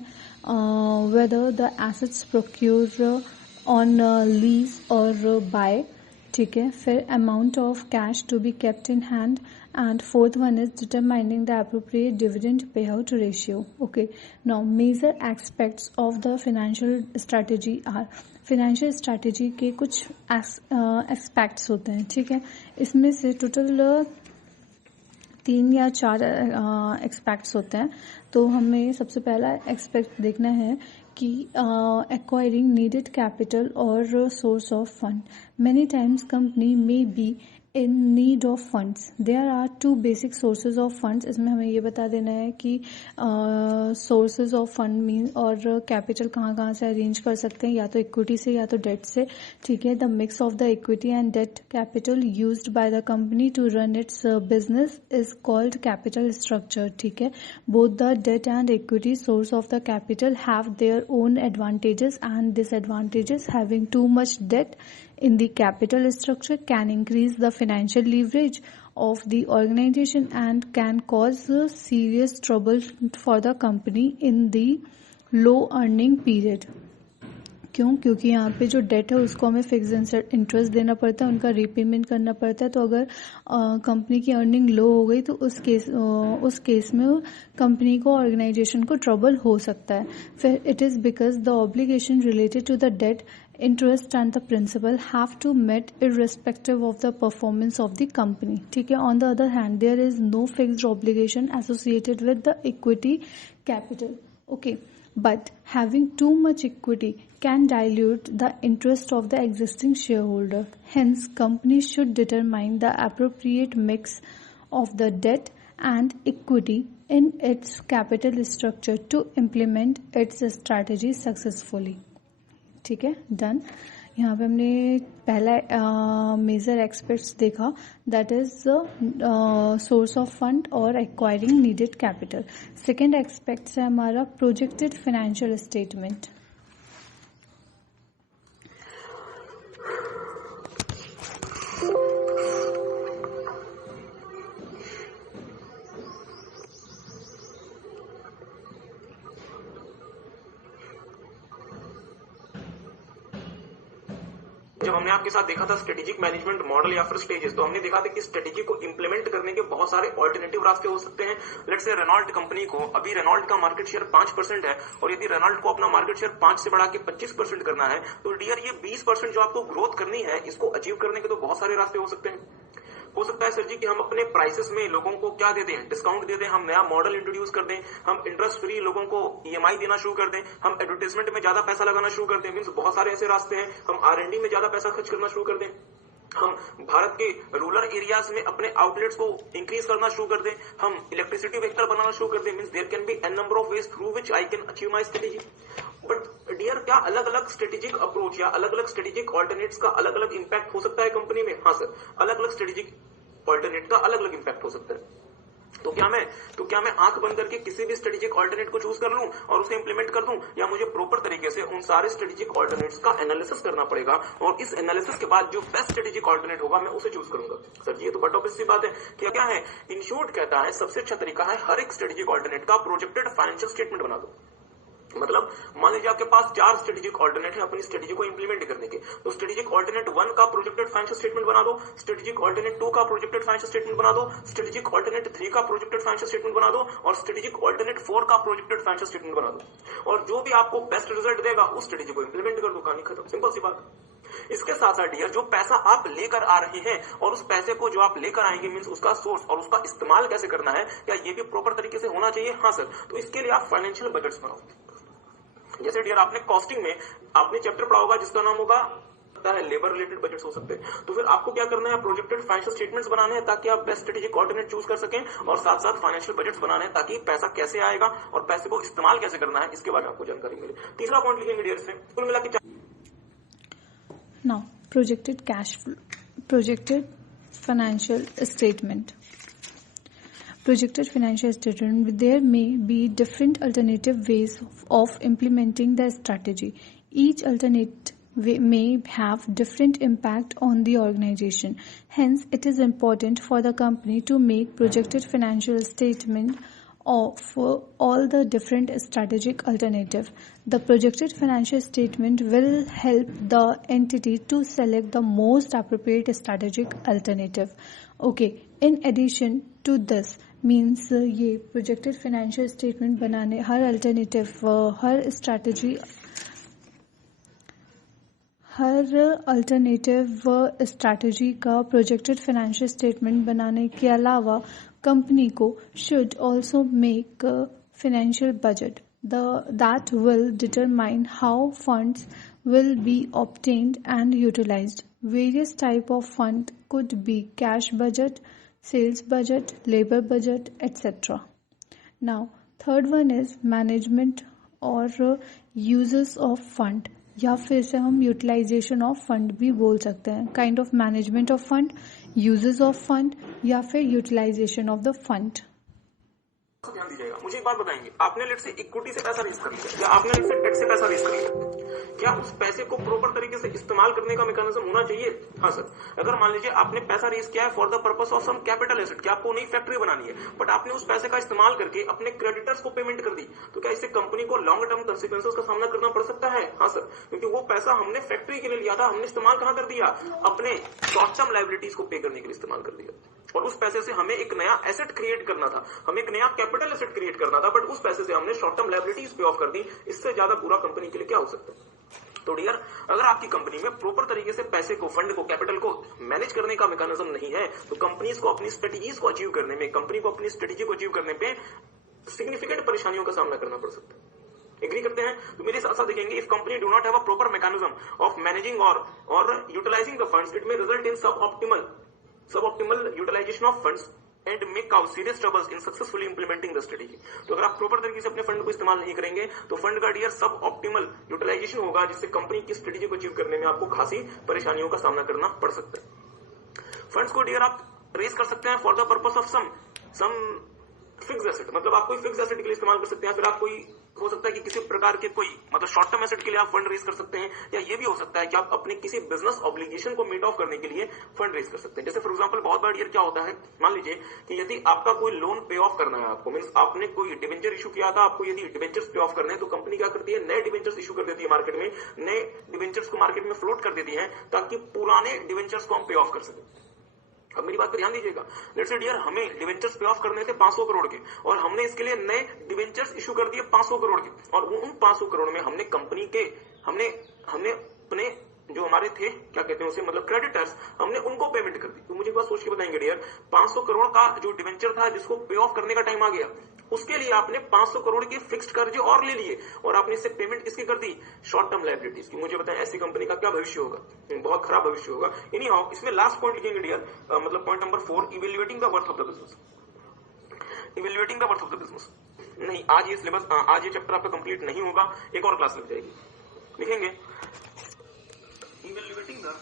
whether the assets procure on lease और बाय. ठीक है. फिर amount of cash to be kept in hand. And fourth one is determining the appropriate dividend pay out ratio. Okay. Now major aspects of the financial strategy are. Financial strategy के कुछ एस्पेक्ट्स होते हैं. ठीक है. इसमें से टोटल 3 या 4 एक्सपेक्ट्स होते हैं. तो हमें सबसे पहला एक्सपेक्ट देखना है कि एक्वायरिंग नीडेड कैपिटल और source of fund. Many times company में B in need of funds. There are 2 basic sources of funds. इसमें हमें ये बता देना है कि sources of fund mean और capital कहाँ से अरेंज कर सकते हैं, या तो इक्विटी से या तो डेट से. ठीक है. The mix of the equity and debt capital used by the company to run its business is called capital structure. ठीक है. Both the debt and equity source of the capital have their own advantages and disadvantages. Having too much debt in the capital structure can increase the financial leverage of the organization and can cause serious trouble for the company in the low earning period. क्यों? क्योंकि यहाँ पे जो डेट है उसको हमें फिक्स इंटरेस्ट देना पड़ता है, उनका रीपेमेंट करना पड़ता है. तो अगर कंपनी की अर्निंग लो हो गई तो उस केस में कंपनी को, ऑर्गेनाइजेशन को ट्रबल हो सकता है. फिर it is because the obligation related to the debt, interest and the principal have to met irrespective of the performance of the company. ठीक है. On the other hand, there is no fixed obligation associated with the equity capital. Okay. But having too much equity can dilute the interest of the existing shareholder. Hence, companies should determine the appropriate mix of the debt and equity in its capital structure to implement its strategy successfully. ठीक है. डन. यहाँ पे हमने पहला मेजर एक्सपेक्ट्स देखा, that is source of fund और acquiring needed capital. Second expects है हमारा प्रोजेक्टेड फाइनेंशियल स्टेटमेंट. जब हमने आपके साथ देखा था स्ट्रेटेजिक मैनेजमेंट मॉडल या फिर स्टेजेस, तो हमने देखा था कि स्ट्रेटेजी को इंप्लीमेंट करने के बहुत सारे ऑल्टरनेटिव रास्ते हो सकते हैं. लेट्स से रेनॉल्ट कंपनी को, अभी रेनॉल्ट का मार्केट शेयर 5% है, और यदि रेनॉल्ट को अपना मार्केट शेयर 5 से बढ़ा के 25% करना है, तो डियर ये 20% जो आपको ग्रोथ करनी है, इसको अचीव करने के तो बहुत सारे रास्ते हो सकते हैं. हो सकता है सर जी कि हम अपने प्राइसेस में लोगों को क्या दे दें, डिस्काउंट दे दें, हम नया मॉडल इंट्रोड्यूस कर दें, हम इंटरेस्ट फ्री लोगों को ईएमआई देना शुरू कर दें, हम एडवर्टाइजमेंट में ज्यादा पैसा लगाना शुरू कर दें. मींस बहुत सारे ऐसे रास्ते हैं. हम R&D में ज्यादा पैसा खर्च करना शुरू कर दें, हम भारत के रूरल एरियाज में अपने आउटलेट्स को इंक्रीज करना शुरू कर दें, हम इलेक्ट्रिसिटी वेक्टर बनाना शुरू कर दें. Means there can be an number of ways through which I can achieve my strategy. But dear, क्या अलग अलग स्ट्रेटेजिक अप्रोच या अलग अलग स्ट्रेटेजिक ऑल्टरनेट्स का अलग अलग इंपैक्ट हो सकता है कंपनी में? हाँ सर, अलग अलग स्ट्रेटेजिक ऑल्टरनेट का अलग अलग इंपैक्ट हो सकता है. तो क्या मैं आंख बंद करके किसी भी स्ट्रेटेजिक ऑल्टरनेट को चूज कर लूं और उसे इंप्लीमेंट कर दूं, या मुझे प्रॉपर तरीके से उन सारे स्ट्रेटेजिक ऑल्टरनेट्स का एनालिसिस करना पड़ेगा, और इस एनालिसिस के बाद जो बेस्ट स्ट्रेटेजिक ऑल्टरनेट होगा मैं उसे चूज करूंगा? सर जी, ये तो बट ऑब्वियस सी बात है. क्या है? इन शॉर्ट कहता है सबसे अच्छा तरीका है हर एक स्ट्रेटेजिक ऑल्टरनेट का प्रोजेक्टेड फाइनेंशियल स्टेटमेंट बना दो. मतलब मान लीजिए आपके पास 4 स्ट्रेटेजिक ऑल्टरनेट है अपनी स्ट्रेटेजी को इंप्लीमेंट करने के, तो स्ट्रेटेजिक ऑल्टरनेट 1 का प्रोजेक्टेड फाइनेंशियल स्टेटमेंट बना दो, स्ट्रेटेजिक ऑल्टरनेट 2 का प्रोजेक्टेड फाइनेंशियल स्टेटमेंट बना दो, स्ट्रेटेजिक ऑल्टरनेट 3 का प्रोजेक्टेड फाइनेंशियल स्टेटमेंट बना दो, और स्ट्रेटेजिक ऑल्टरनेट 4 का प्रोजेक्टेड फाइनेंशियल स्टेटमेंट बना दो. और जो भी आपको बेस्ट रिजल्ट देगा उस स्ट्रेटेजी को इंप्लीमेंट कर दो. कहानी खत्म. सिंपल सी बात. इसके साथ साथ डियर, जो पैसा आप लेकर आ रहे हैं और उस पैसे को जो आप लेकर आएंगे, मींस उसका सोर्स और उसका इस्तेमाल कैसे करना है, क्या ये भी प्रॉपर तरीके से होना चाहिए? हाँ सर. तो इसके लिए आप फाइनेंशियल बजट्स बनाओ. जैसे डियर आपने कॉस्टिंग में आपने चैप्टर पढ़ा होगा जिसका नाम होगा लेबर रिलेटेड बजट्स हो सकते हैं. तो फिर आपको क्या करना है? प्रोजेक्टेड फाइनेंशियल स्टेटमेंट्स बनाने हैं ताकि आप बेस्ट स्ट्रेटेजिक ऑल्टरनेट चूज कर सकें, और साथ साथ फाइनेंशियल बजट्स बनाने हैं ताकि पैसा कैसे आएगा और पैसे को इस्तेमाल कैसे करना है इसके बारे में आपको जानकारी मिले. तीसरा पॉइंट लिखेंगे डियर से, कुल मिला के now projected cash flow, projected financial statement. projected financial statement, there may be different alternative ways of implementing the strategy. Each alternate way may have different impact on the organization. Hence, it is important for the company to make projected financial statement of all the different strategic alternatives. The projected financial statement will help the entity to select the most appropriate strategic alternative. Okay, in addition to this means ये projected financial statement बनाने हर alternative हर strategy हर अल्टरनेटिव स्ट्रैटेजी का प्रोजेक्टेड फाइनेंशियल स्टेटमेंट बनाने के अलावा कंपनी को should also make financial budget that will determine how funds will be obtained and utilized. Various type of fund could be cash budget, sales budget, labor budget, etc. Now, third one is management or uses of fund. या फिर से हम यूटिलाइजेशन ऑफ फंड भी बोल सकते हैं. Kind of management of fund, uses of fund या फिर यूटिलाइजेशन ऑफ द फंड. ध्यान दीजिएगा. मुझे एक बात बताएंगे, आपने लेट से इक्विटी से पैसा रेज कर लिया या आपने लेट से डेट से पैसा रेज कर लिया, क्या उस पैसे को प्रॉपर तरीके से इस्तेमाल करने का मैकेनिज्म होना चाहिए? हाँ सर. अगर मान लीजिए आपने पैसा रेज किया है for the purpose of some capital asset, क्या आपको नई फैक्ट्री बनानी है, बट आपने उस पैसे का इस्तेमाल करके अपने क्रेडिटर्स को पेमेंट कर दी, तो क्या इससे कंपनी को लॉन्ग टर्म कंसिक्वेंसेस का सामना करना पड़ सकता है? हाँ सर, क्योंकि वो पैसा हमने फैक्ट्री के लिए लिया था, हमने इस्तेमाल कहां कर दिया? अपने शॉर्ट टर्म लायबिलिटीज को पे करने के लिए इस्तेमाल कर दिया. और उस पैसे से हमें एक नया एसेट क्रिएट करना था, हमें एक नया कैपिटल एसेट क्रिएट करना था, बट उस पैसे से हमने शॉर्ट टर्म लायबिलिटीज पे ऑफ कर दी. इससे ज्यादा बुरा कंपनी के लिए क्या हो सकता है? तो डियर, अगर आपकी कंपनी में प्रॉपर तरीके से पैसे को, फंड को, कैपिटल को मैनेज करने का मैकेनिज्म नहीं है, तो कंपनीज को अपनी स्ट्रेटेजीज को अचीव करने में, कंपनी को अपनी स्ट्रेटेजी को अचीव करने पे सिग्निफिकेंट परेशानियों का सामना करना पड़ सकता है. एग्री करते हैं? तो मेरे साथ साथ देखेंगे, if company do not have a proper mechanism of managing और utilizing the funds, it may result in suboptimal utilization of funds and may cause serious troubles in successfully implementing the strategy. तो अगर आप प्रॉपर तरीके से अपने फंड को इस्तेमाल नहीं करेंगे तो फंड का डियर सब ऑप्टिमल यूटिलाइजेशन होगा, जिससे कंपनी की स्ट्रेटेजी को अचीव करने में आपको खासी परेशानियों का सामना करना पड़ सकता है. फंड्स को डियर आप रेज कर सकते हैं for the purpose of some fix asset, मतलब आप कोई फिक्स एसेट के लिए इस्तेमाल कर सकते हैं, फिर आप कोई हो सकता है कि किसी प्रकार के कोई मतलब शॉर्ट टर्म एसेट के लिए आप फंड रेज कर सकते हैं, या ये भी हो सकता है कि आप अपने किसी बिजनेस ऑब्लिगेशन को मीट ऑफ करने के लिए फंड रेज कर सकते हैं. जैसे फॉर एग्जांपल बहुत बार डियर क्या होता है, मान लीजिए कि यदि आपका कोई लोन पे ऑफ करना है, आपको मींस आपने कोई डिवेंचर इशू किया था, आपको यदि डिवेंचर्स पे ऑफ करने हैं, तो कंपनी क्या करती है, नए डिवेंचर्स इशू कर देती है मार्केट में, नए डिवेंचर्स को मार्केट में फ्लोट कर देती है ताकि पुराने डिवेंचर्स को हम पे ऑफ कर सकें. अब मेरी बात पर ध्यान दीजिएगा. लेट्स से डियर हमें डिवेंचर्स पे ऑफ करने थे 500 करोड़ के, और हमने इसके लिए नए डिवेंचर्स इशू कर दिए 500 करोड़ के, और उन 500 करोड़ में हमने कंपनी के हमने अपने जो हमारे थे, क्या कहते हैं उसे, मतलब क्रेडिटर्स, हमने उनको पेमेंट कर दी. तो मुझे एक बात सोच के बताएंगे डियर, 500 करोड़ का जो डिवेंचर था जिसको पे ऑफ करने का टाइम आ गया, उसके लिए आपने 500 करोड़ के फिक्स्ड कर्ज और ले लिए, और आपने इससे पेमेंट किसकी कर दी, शॉर्ट टर्म लायबिलिटीज की. मुझे बताएं ऐसी कंपनी का क्या भविष्य होगा? बहुत खराब भविष्य होगा. इनी हाउ इसमें लास्ट पॉइंट लिखेंगे डियर, मतलब point number 4, evaluating the worth of the business. Evaluating the worth of the business. नहीं, आज ये सिलेबस, आज ये चैप्टर आपका कंप्लीट नहीं होगा, एक और क्लास लग जाएगी. लिखेंगे इवेल्युएटिंग द.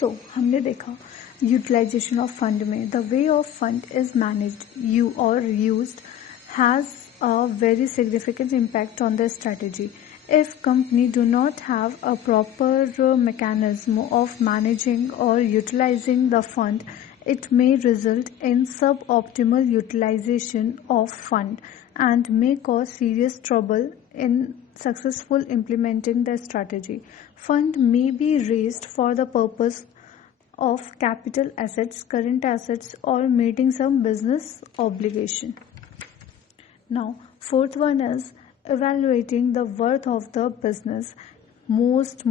सो हमने देखा यूटिलाइजेशन ऑफ फंड में the way of fund is managed you और used has a very significant impact on the strategy. If company do not have a proper mechanism of managing or utilizing the fund, it may result in suboptimal utilization of fund and may cause serious trouble in successful implementing the strategy. Fund may be raised for the purpose of capital assets, current assets, or meeting some business obligation. Now, fourth one is evaluating the worth of the business. Most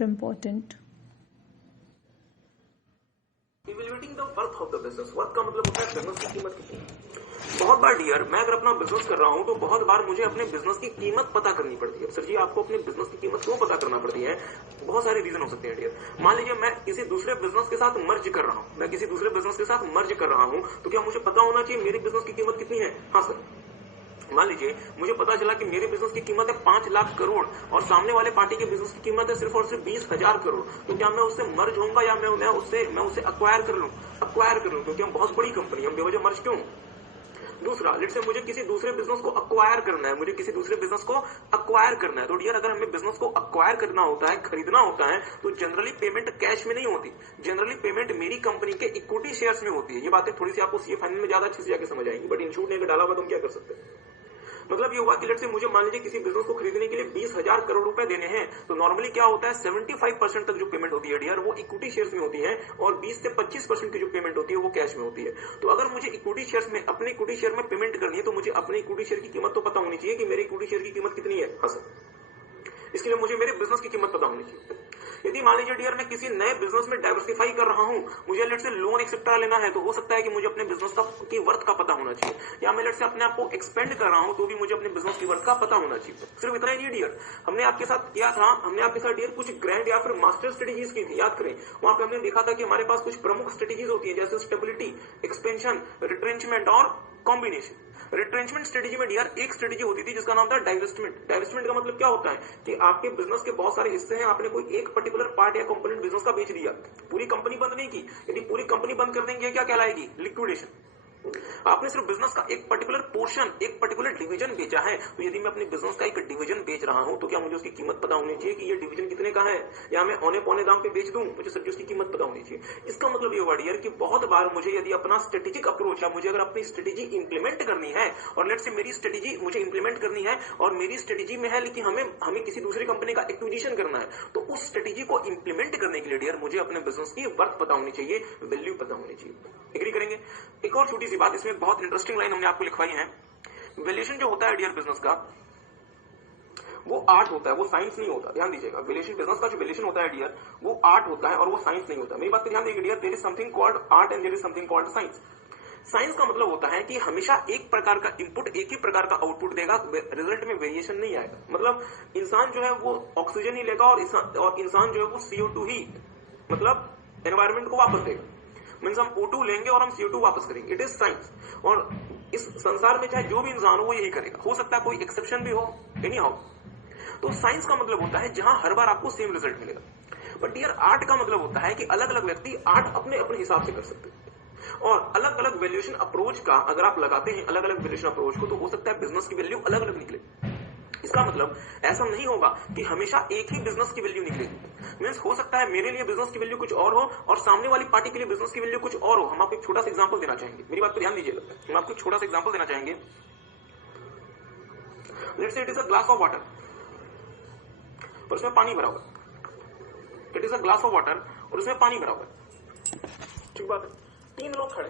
important. Evaluating the worth of the business. Worth का मतलब होता है बिजनेस की कीमत कितनी है. बहुत बार डियर, मैं अगर अपना बिजनेस कर रहा हूं तो बहुत बार मुझे अपने बिजनेस की कीमत पता करनी पड़ती है. सर जी, आपको अपने बिजनेस की कीमत क्यों पता करना पड़ती है? बहुत सारे रीजन हो सकते हैं डियर. मान लीजिए मैं किसी दूसरे बिजनेस के साथ मर्ज कर रहा हूं, तो क्या मुझे पता होना चाहिए मेरी बिजनेस की कीमत कितनी है? हाँ सर. मान लीजिए मुझे पता चला कि मेरे बिजनेस की कीमत है 5 लाख करोड़ और सामने वाले पार्टी के बिजनेस की कीमत है सिर्फ और सिर्फ 20,000 करोड़, तो क्या मैं उससे मर्ज होऊंगा या मैं उसे अक्वायर कर लूं क्योंकि हम बहुत बड़ी कंपनी, हम बेवजह मर्ज क्यों? दूसरा, लेट्स से मुझे किसी दूसरे बिजनेस को अक्वायर करना है, तो डियर अगर हमें बिजनेस को अक्वायर करना होता है, खरीदना होता है, तो जनरली पेमेंट कैश में नहीं होती, जनरली पेमेंट मेरी कंपनी के इक्विटी शेयर्स में होती है। ये बातें थोड़ी सी आपको सीए फाइनल में ज्यादा अच्छे से जाके समझ आएंगी, बट इन शूट ने डाला हुआ तो हम क्या कर सकते हैं। मतलब ये हुआ कि लेट्स से मुझे मान लीजिए किसी बिजनेस को खरीदने के लिए 20,000 करोड़ रुपए देने हैं, तो नॉर्मली क्या होता है 75% तक जो पेमेंट होती है डियर वो इक्विटी शेयर्स में होती है और 20 से 25% की जो पेमेंट होती है वो कैश में होती है। तो अगर मुझे इक्विटी शेयर्स में अपने इक्विटी शेयर में पेमेंट करनी है तो मुझे अपने इक्विटी शेयर की कीमत तो पता होनी चाहिए कि मेरे इक्विटी शेयर की कीमत कितनी है। हाँ सर, इसके लिए मुझे मेरे बिजनेस की कीमत पता होनी चाहिए। यदि मान लीजिए डियर मैं किसी नए बिजनेस में डाइवर्सिफाई कर रहा हूं, मुझे लेट से लोन एक्सेट्रा लेना है, तो हो सकता है कि मुझे अपने बिजनेस की वर्थ का पता होना चाहिए, या मैं लेट से अपने आप को एक्सपेंड कर रहा हूं तो भी मुझे अपने बिजनेस की वर्थ का पता होना चाहिए। सिर्फ इतना ही नहीं डियर, हमने आपके साथ डियर कुछ ग्रैंड या फिर मास्टर स्ट्रेटेजीज की थी, याद करें। वहां पे हमने देखा था कि हमारे पास कुछ प्रमुख स्ट्रेटेजीज होती है जैसे स्टेबिलिटी, एक्सपेंशन, रिट्रेंचमेंट और कॉम्बिनेशन। रिट्रेंचमेंट स्ट्रेटेजी में डियर एक स्ट्रेटेजी होती थी जिसका नाम था डाइवेस्टमेंट। डाइवेस्टमेंट का मतलब क्या होता है कि आपके बिजनेस के बहुत सारे हिस्से हैं, आपने कोई एक पर्टिकुलर पार्ट या कंपोनेंट बिजनेस का बेच दिया, पूरी कंपनी बंद नहीं की। यदि पूरी कंपनी बंद कर देंगे क्या कहलाएगी? लिक्विडेशन। आपने सिर्फ बिजनेस का एक पर्टिकुलर पोर्शन, एक पर्टिकुलर डिवीजन बेचा है, तो यदि मैं अपने बिजनेस का एक डिवीजन बेच रहा हूं तो क्या मुझे उसकी कीमत पता होनी चाहिए कि ये डिवीजन कितने का है, या मैं औने पौने दाम पे बेच दूं, मुझे सर उसकी कीमत पता होनी चाहिए। इसका मतलब ये हुआ डियर कि बहुत बार मुझे यदि अपना स्ट्रेटेजिक अप्रोच, या मुझे अगर अपनी स्ट्रेटेजी इंप्लीमेंट करनी है, और लेट्स से मेरी स्ट्रेटेजी मुझे इंप्लीमेंट करनी है और मेरी स्ट्रेटेजी में है लेकिन हमें किसी दूसरी कंपनी का एक्विजिशन करना है, तो उस स्ट्रेटेजी को इंप्लीमेंट करने के लिए डियर मुझे अपने बिजनेस की वर्थ पता होनी चाहिए, वैल्यू पता होनी चाहिए। एग्री करेंगे? एक और छोटी सी बात, इसमें बहुत इंटरेस्टिंग लाइन हमने आपको लिखवाई है। वैल्यूएशन जो होता है डियर बिजनेस का, वो आर्ट होता है, वो साइंस नहीं होता। ध्यान दीजिएगा, वैल्यूएशन बिजनेस का जो वैल्यूएशन होता है डियर, वो आर्ट होता है और वो साइंस नहीं होता। मेरी बात पे ध्यान दीजिए dear, there is something called art and there is something called science. Science का मतलब होता है कि हमेशा एक प्रकार का इनपुट एक ही प्रकार का आउटपुट देगा, रिजल्ट में वेरिएशन नहीं आएगा। मतलब इंसान जो है वो ऑक्सीजन ही लेगा और इंसान जो है वो CO2 ही, मतलब एनवायरमेंट को वापस देगा। मीन्स हम O2 लेंगे और हम CO2 वापस करेंगे। It is science. और इस संसार में चाहे जो भी इंसान हो वो यही करेगा, हो सकता है कोई एक्सेप्शन भी हो, एनी हाउ। तो साइंस का मतलब होता है जहां हर बार आपको सेम रिजल्ट मिलेगा। बट डियर आर्ट का मतलब होता है कि अलग अलग व्यक्ति आर्ट अपने अपने हिसाब से कर सकते हैं, और अलग अलग वैल्यूएशन अप्रोच का अगर आप लगाते हैं अलग अलग वैल्यूएशन अप्रोच को, तो हो सकता है बिजनेस की वैल्यू अलग अलग निकले। इसका मतलब ऐसा नहीं होगा कि हमेशा एक ही बिजनेस की वैल्यू निकलेगी। मींस हो सकता है मेरे लिए बिजनेस की वैल्यू कुछ और हो और सामने वाली पार्टी के लिए बिजनेस की वैल्यू कुछ और हो। हम आपको एक छोटा सा एग्जांपल देना चाहेंगे, मेरी बात पर ध्यान दीजिएगा। हम आपको एक छोटा सा एग्जांपल देना चाहेंगे। Let's say it is a glass of water और उसमें पानी भरा हुआ। It is a glass of water और उसमें पानी भरा हुआ। ठीक बात है। 3 लोग खड़े।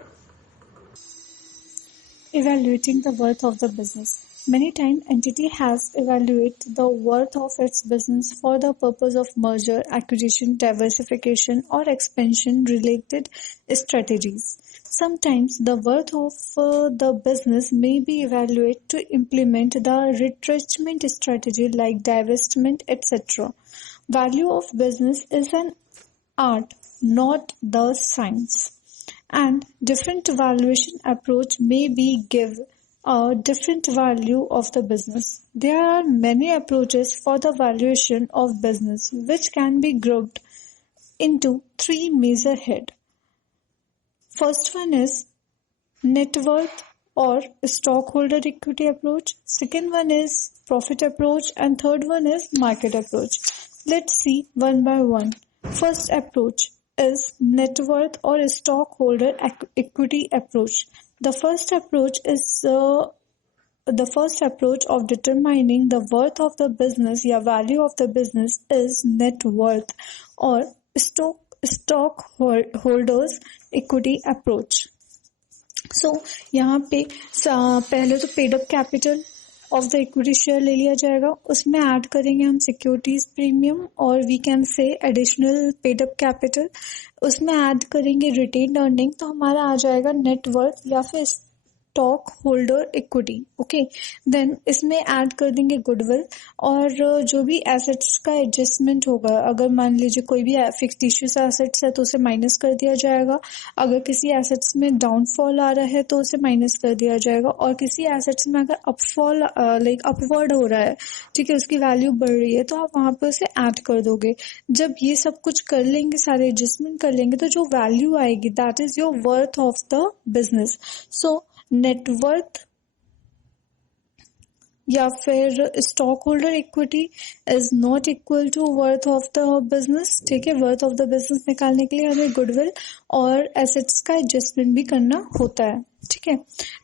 Evaluating the worth of the business. Many times, entity has evaluated the worth of its business for the purpose of merger, acquisition, diversification, or expansion-related strategies. Sometimes, the worth of the business may be evaluated to implement the retrenchment strategy like divestment, etc. Value of business is an art, not the science. And different valuation approach may be give a different value of the business. There are many approaches for the valuation of business which can be grouped into 3 major heads. First one is net worth or stockholder equity approach. Second one is profit approach, and third one is market approach. Let's see one by one. First approach is net worth or stockholder equity approach. The first approach of determining the worth of the business या value of the business is net worth or stockholders equity approach. So यहाँ पे पहले तो paid up capital of the equity share ले लिया जाएगा, उसमें ऐड करेंगे हम सिक्योरिटीज प्रीमियम और we can say additional paid up capital, उसमें ऐड करेंगे रिटेन्ड अर्निंग, तो हमारा आ जाएगा नेट वर्थ या फिर stock holder equity. Okay, then इसमें ऐड कर देंगे गुडविल, और जो भी एसेट्स का एडजस्टमेंट होगा, अगर मान लीजिए कोई भी फिक्टिशियस एसेट्स है तो उसे माइनस कर दिया जाएगा, अगर किसी एसेट्स में डाउनफॉल आ रहा है तो उसे माइनस कर दिया जाएगा, और किसी एसेट्स में अगर अपफॉल लाइक अपवर्ड हो रहा है, ठीक है, उसकी वैल्यू बढ़ रही है, तो आप वहां पे उसे ऐड कर दोगे। जब ये सब कुछ कर लेंगे, सारे एडजस्टमेंट कर लेंगे, तो जो वैल्यू आएगी that is your worth of the business. So net worth या फिर stock holder equity is not equal to worth of the business. ठीक है, वर्थ ऑफ द बिजनेस निकालने के लिए हमें गुडविल और एसेट्स का एडजस्टमेंट भी करना होता है। ठीक है,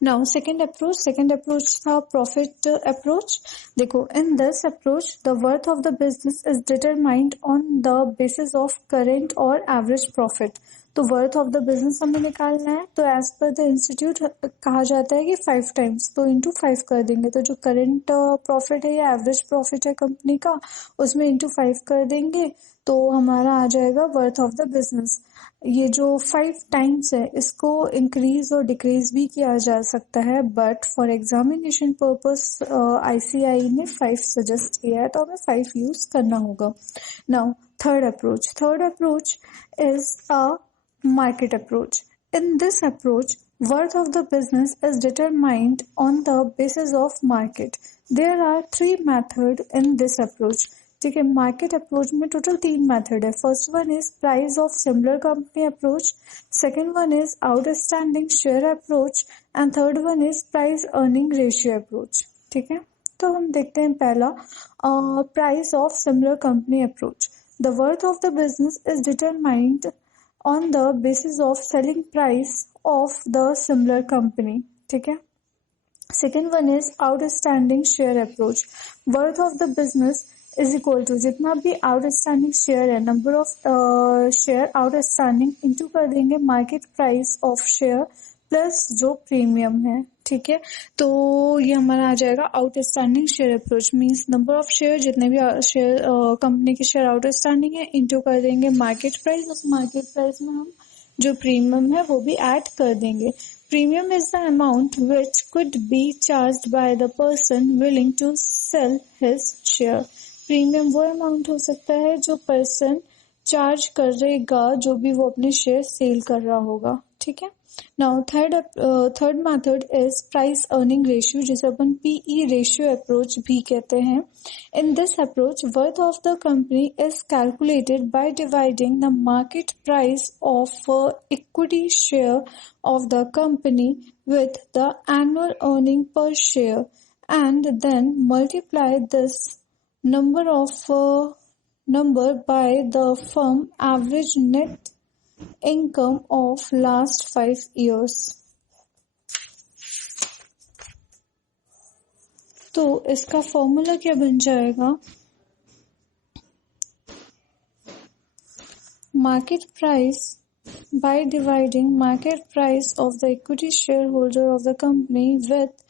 नाउ सेकेंड अप्रोच था प्रॉफिट अप्रोच। देखो, इन this approach the worth of the business is determined on the basis of current और एवरेज प्रॉफिट। तो वर्थ ऑफ द बिजनेस हमें निकालना है, तो एज पर द इंस्टीट्यूट कहा जाता है कि 5 टाइम्स, तो इंटू 5 कर देंगे, तो जो करंट प्रॉफिट है या एवरेज प्रॉफिट है कंपनी का, उसमें इंटू 5 कर देंगे, तो हमारा आ जाएगा वर्थ ऑफ द बिजनेस। ये जो 5 टाइम्स है, इसको इंक्रीज और डिक्रीज भी किया जा सकता है, but for examination purpose ICAI ने 5 सजेस्ट किया है, तो हमें 5 यूज करना होगा। Now third approach is a market approach. In this approach, worth of the business is determined on the basis of market. There are 3 methods in this approach. ठीक है, मार्केट अप्रोच में टोटल 3 मेथड है। First one is price of similar company approach, second one is outstanding share approach, and third one is price earning ratio approach. ठीक है, तो हम देखते हैं पहला price of similar company approach. The worth of the business is determined on the basis of selling price of the similar company. ठीक है, second one is outstanding share approach. Worth of the business is equal to जितना भी outstanding share है, number of share outstanding into कर देंगे market price of share plus जो प्रीमियम है। ठीक है, तो ये हमारा आ जाएगा outstanding share approach, means number of share, जितने भी शेयर कंपनी के शेयर आउटस्टैंडिंग है, इनटू कर देंगे मार्केट प्राइस, उस मार्केट प्राइस में हम जो प्रीमियम है वो भी ऐड कर देंगे। Premium is the amount which could be charged by the person willing to sell his share. Premium वो अमाउंट हो सकता है जो पर्सन चार्ज करेगा, जो भी वो अपने शेयर सेल कर रहा होगा। ठीक है, now third method is price earning ratio, जिसे अपन PE रेशियो अप्रोच भी कहते हैं। In this approach worth of the company is calculated by dividing the market price of equity share of the company with the annual earning per share, and then multiply this number by the firm average net income of last 5 years. तो इसका फॉर्मूला क्या बन जाएगा? Market price by dividing market price of the equity shareholder of the company with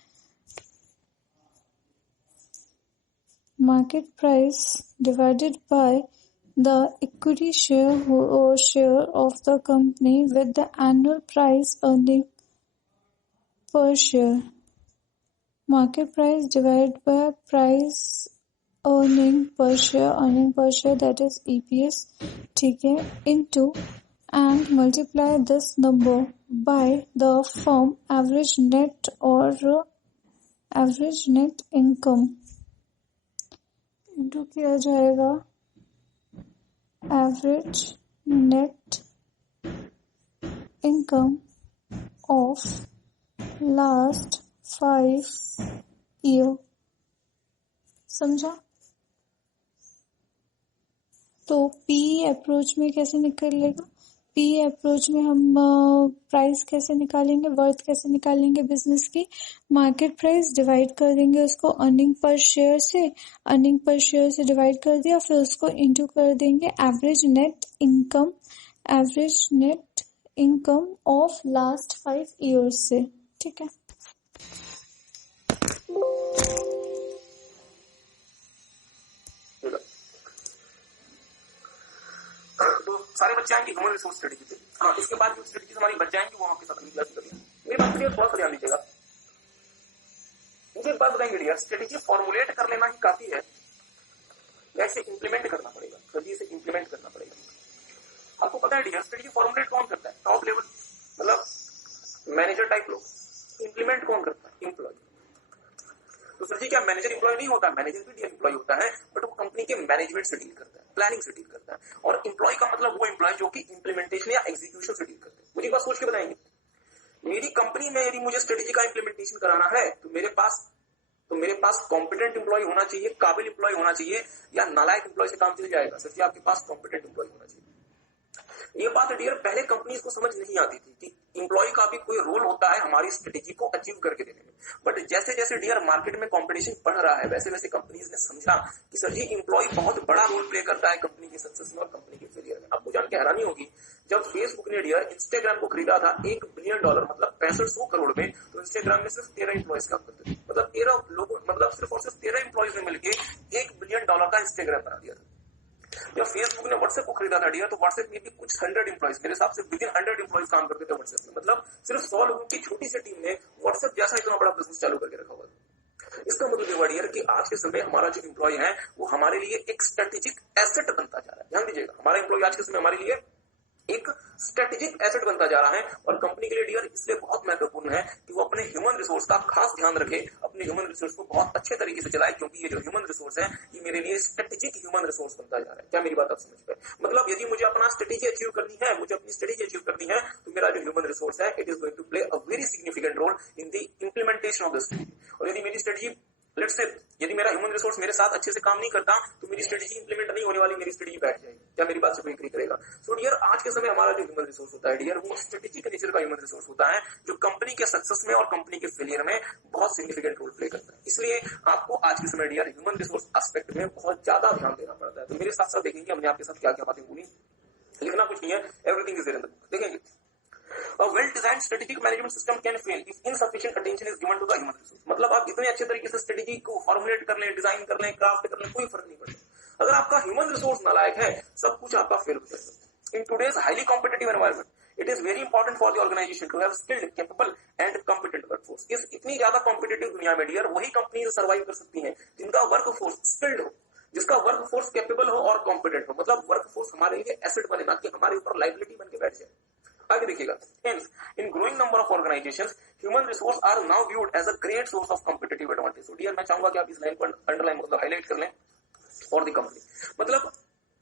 market price divided by the equity share of the company with the annual price earning per share. Market price divided by price earning per share that is EPS, ठीक है, into and multiply this number by the firm average net or average net income, into किया जाएगा average net income of last 5 year. समझा? तो PE अप्रोच में कैसे निकलेगा? PE अप्रोच में हम प्राइस कैसे निकालेंगे, वर्थ कैसे निकालेंगे बिजनेस की? मार्केट प्राइस डिवाइड कर देंगे उसको अर्निंग पर शेयर से डिवाइड कर दिया, फिर उसको इनटू कर देंगे average net income of last 5 years से। ठीक है, तो सारे बच्चे आएंगे ह्यूमन रिसोर्स स्ट्रेटेजी पे। हाँ, इसके बाद जो स्ट्रेटेजीज हमारी बच जाएंगी वो हम आपके साथ अगली क्लास में करेंगे। मेरी बात क्लियर, थोड़ा सा ध्यान दीजिएगा। मुझे एक बात बताएंगे डियर, स्ट्रेटेजी फॉर्मुलेट कर लेना ही काफी है या इसे इंप्लीमेंट करना पड़ेगा? सभी इसे इंप्लीमेंट करना पड़ेगा। आपको पता है डियर, स्ट्रेटेजी फॉर्मुलेट कौन करता है? टॉप लेवल, मतलब मैनेजर टाइप लोग। इंप्लीमेंट कौन करता है? एम्प्लॉय। तो सर जी क्या मैनेजर एम्प्लॉय नहीं होता? मैनेजर भी एम्प्लॉय होता है, बट वो कंपनी के मैनेजमेंट से डील करता है, प्लानिंग से डील करता है। और एम्प्लॉय का मतलब वो एम्प्लॉय जो कि इंप्लीमेंटेशन या एग्जीक्यूशन से डील करता है। मुझे बात सोच के बताएंगे, मेरी कंपनी में यदि मुझे स्ट्रेटेजी का इंप्लीमेंटेशन कराना है तो मेरे पास कॉम्पिटेंट एम्प्लॉय होना चाहिए, काबिल एम्प्लॉय होना चाहिए, या नालायक एम्प्लॉय से काम चल जाएगा? सर जी आपके पास कॉम्पिटेंट एम्प्लॉय होना चाहिए। ये बात डियर पहले कंपनीज को समझ नहीं आती थी कि एम्प्लॉय का भी कोई रोल होता है हमारी स्ट्रेटेजी को अचीव करके देने में। बट जैसे जैसे डियर मार्केट में कंपटीशन बढ़ रहा है, वैसे वैसे कंपनीज ने समझा कि सर जी एम्प्लॉय बहुत बड़ा रोल प्ले करता है कंपनी की सक्सेस में और कंपनी के फेलियर में। आपको जान के हैरानी होगी, जब फेसबुक ने डियर इंस्टाग्राम को खरीदा था $1 बिलियन, मतलब 6500 करोड़ में, तो इंस्टाग्राम में सिर्फ 13 एम्प्लॉयज काम करते थे। मतलब 13 लोगों, मतलब सिर्फ और सिर्फ 13 एम्प्लॉयज ने मिलकर $1 बिलियन का इंस्टाग्राम बना दिया था। जब फेसबुक ने व्हाट्सएप को खरीदा था डियर, तो व्हाट्सएप में भी कुछ 100 एम्प्लॉयज, मेरे हिसाब से विदिन 100 एम्प्लॉयज काम करते थे व्हाट्सएप में। मतलब सिर्फ 100 लोगों की छोटी सी टीम ने व्हाट्सएप जैसा इतना बड़ा बिजनेस चालू करके रखा हुआ था। इसका मतलब ये डियर कि आज के समय हमारा जो एम्प्लॉय है वो हमारे लिए एक स्ट्रेटेजिक एसेट बनता जा रहा है। ध्यान दीजिएगा, हमारा एम्प्लॉय आज के समय हमारे लिए एक स्ट्रेटेजिक एसेट बनता जा रहा है। और कंपनी के लिए डियर इसलिए बहुत महत्वपूर्ण है कि वो अपने ह्यूमन रिसोर्स का खास ध्यान रखे, अपने ह्यूमन रिसोर्स को बहुत अच्छे तरीके से चलाए, क्योंकि ये जो ह्यूमन रिसोर्स है ये मेरे लिए स्ट्रेटेजिक ह्यूमन रिसोर्स बनता जा रहा है। क्या मेरी बात आप समझ पाए? मतलब यदि मुझे अपना स्ट्रेटेजी अचीव करनी है, मुझे अपनी स्ट्रेटेजी अचीव करनी है, तो मेरा जो ह्यूमन रिसोर्स है it is going to play a very significant role in the implementation of the strategy. और यदि मेरी स्ट्रेटेजी, लेट्स से यदि मेरा ह्यूमन रिसोर्स मेरे साथ अच्छे से काम नहीं करता तो मेरी स्ट्रेटेजी इंप्लीमेंट नहीं होने वाली, मेरी स्ट्रेटेजी बैठ जाएगी। क्या मेरी बात से कोई एग्री करेगा? सो डियर आज के समय हमारा जो ह्यूमन रिसोर्स होता है डियर, वो स्ट्रेटेजी के नेचर का ह्यूमन रिसोर्स होता है, जो कंपनी के सक्सेस में और कंपनी के फेलियर में बहुत सिग्निफिकेंट रोल प्ले करता है। इसलिए आपको आज के समय डियर ह्यूमन रिसोर्स एस्पेक्ट में बहुत ज्यादा ध्यान देना पड़ता है। तो मेरे साथ साथ देखेंगे हमने आपके साथ क्या क्या बातें बोली, लिखना कुछ नहीं है, everything is there in the book. देखेंगे, A well-designed strategic management system can fail if insufficient attention is given to the human resource। मतलब आप जितने अच्छे तरीके से स्ट्रेटेजी को फॉर्मुलेट कर लें, डिजाइन कर लें, क्राफ्ट कर लें, कोई फर्क नहीं पड़ता, अगर आपका ह्यूमन रिसोर्स नालायक है, सब कुछ आपका फेल हो जाएगा। In today's highly competitive environment, it is very important for the organisation to have skilled, capable and competent workforce. इस इतनी ज्यादा कॉम्पिटिटिव दुनिया में डियर वही कंपनी सर्वाइव कर सकती है जिनका वर्कफोर्स स्किल्ड हो, जिसका वर्कफोर्स कैपेबल हो और कॉम्पिटेंट हो। मतलब वर्कफोर्स हमारे लिए एसेट बने, ना कि हमारे ऊपर लाइबिलिटी बन के बैठ जाए। आगे देखिएगा, hence in growing number of organizations human resource are now viewed as a great source of competitive advantage। so dear मैं चाहूंगा कि आप इस लाइन को अंडरलाइन मतलब हाईलाइट कर लें फॉर द कंपनी। मतलब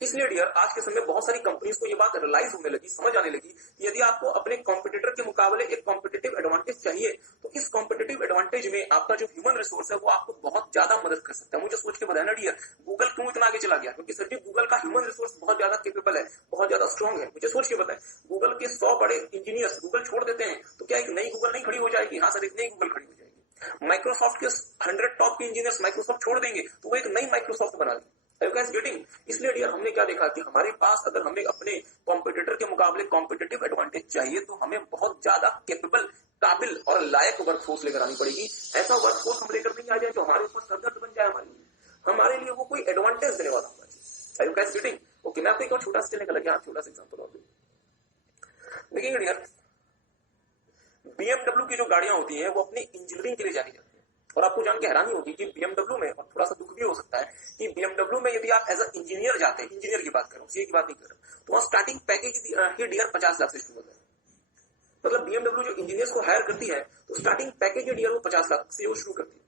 इसलिए डियर आज के समय बहुत सारी कंपनीज को ये बात रियलाइज होने लगी, समझ आने लगी कि यदि आपको अपने कॉम्पिटिटर के मुकाबले एक कॉम्पिटिटिव एडवांटेज चाहिए, तो इस कॉम्पिटिटिव एडवांटेज में आपका जो ह्यूमन रिसोर्स है वो आपको बहुत ज्यादा मदद कर सकता है। मुझे सोच के बताया ना डियर, गूगल क्यों इतना आगे चला गया? क्योंकि सर जी गूगल का ह्यूमन रिसोर्स बहुत ज्यादा कैपेबल है, बहुत ज्यादा स्ट्रॉन्ग है। मुझे सोच के बताएं, गूगल के 100 बड़े इंजीनियर्स गूगल छोड़ देते हैं तो क्या एक नई गूगल नहीं खड़ी हो जाएगी? हाँ सर, एक नई गूगल खड़ी हो जाएगी। माइक्रोसॉफ्ट के 100 टॉप के इंजीनियर्स माइक्रोसॉफ्ट छोड़ देंगे तो वो एक नई माइक्रोसॉफ्ट बना देंगे। इसलिए डियर हमने क्या देखा कि हमारे पास अगर हमें अपने कॉम्पिटिटर के मुकाबले कॉम्पिटिटिव एडवांटेज चाहिए तो हमें बहुत ज्यादा कैपेबल, काबिल और लायक वर्कफोर्स लेकर आनी पड़ेगी। ऐसा वर्कफोर्स हम लेकर नहीं आ जाए तो हमारे ऊपर सरदर्द बन जाए, हमारे लिए वो कोई एडवांटेज देने वाला होना चाहिए। ओके, मैं आपको एक और छोटा सा चलने का लगे, छोटा सा एग्जाम्पल और देखेंगे डियर, BMW की जो गाड़ियां होती है वो अपनी इंजीनियरिंग के लिए जानी जाती है। और आपको जान के हैरानी होगी कि BMW में, और थोड़ा सा दुख भी हो सकता है कि BMW में यदि आप एज अ इंजीनियर जाते हैं, इंजीनियर की बात कर रहा हूँ, सीए की बात नहीं कर रहा, तो वहां स्टार्टिंग पैकेज ही डियर 50 लाख से शुरू होता है। मतलब BMW जो इंजीनियर्स को हायर करती है तो स्टार्टिंग पैकेज डियर वो 50 लाख से वो शुरू करती है।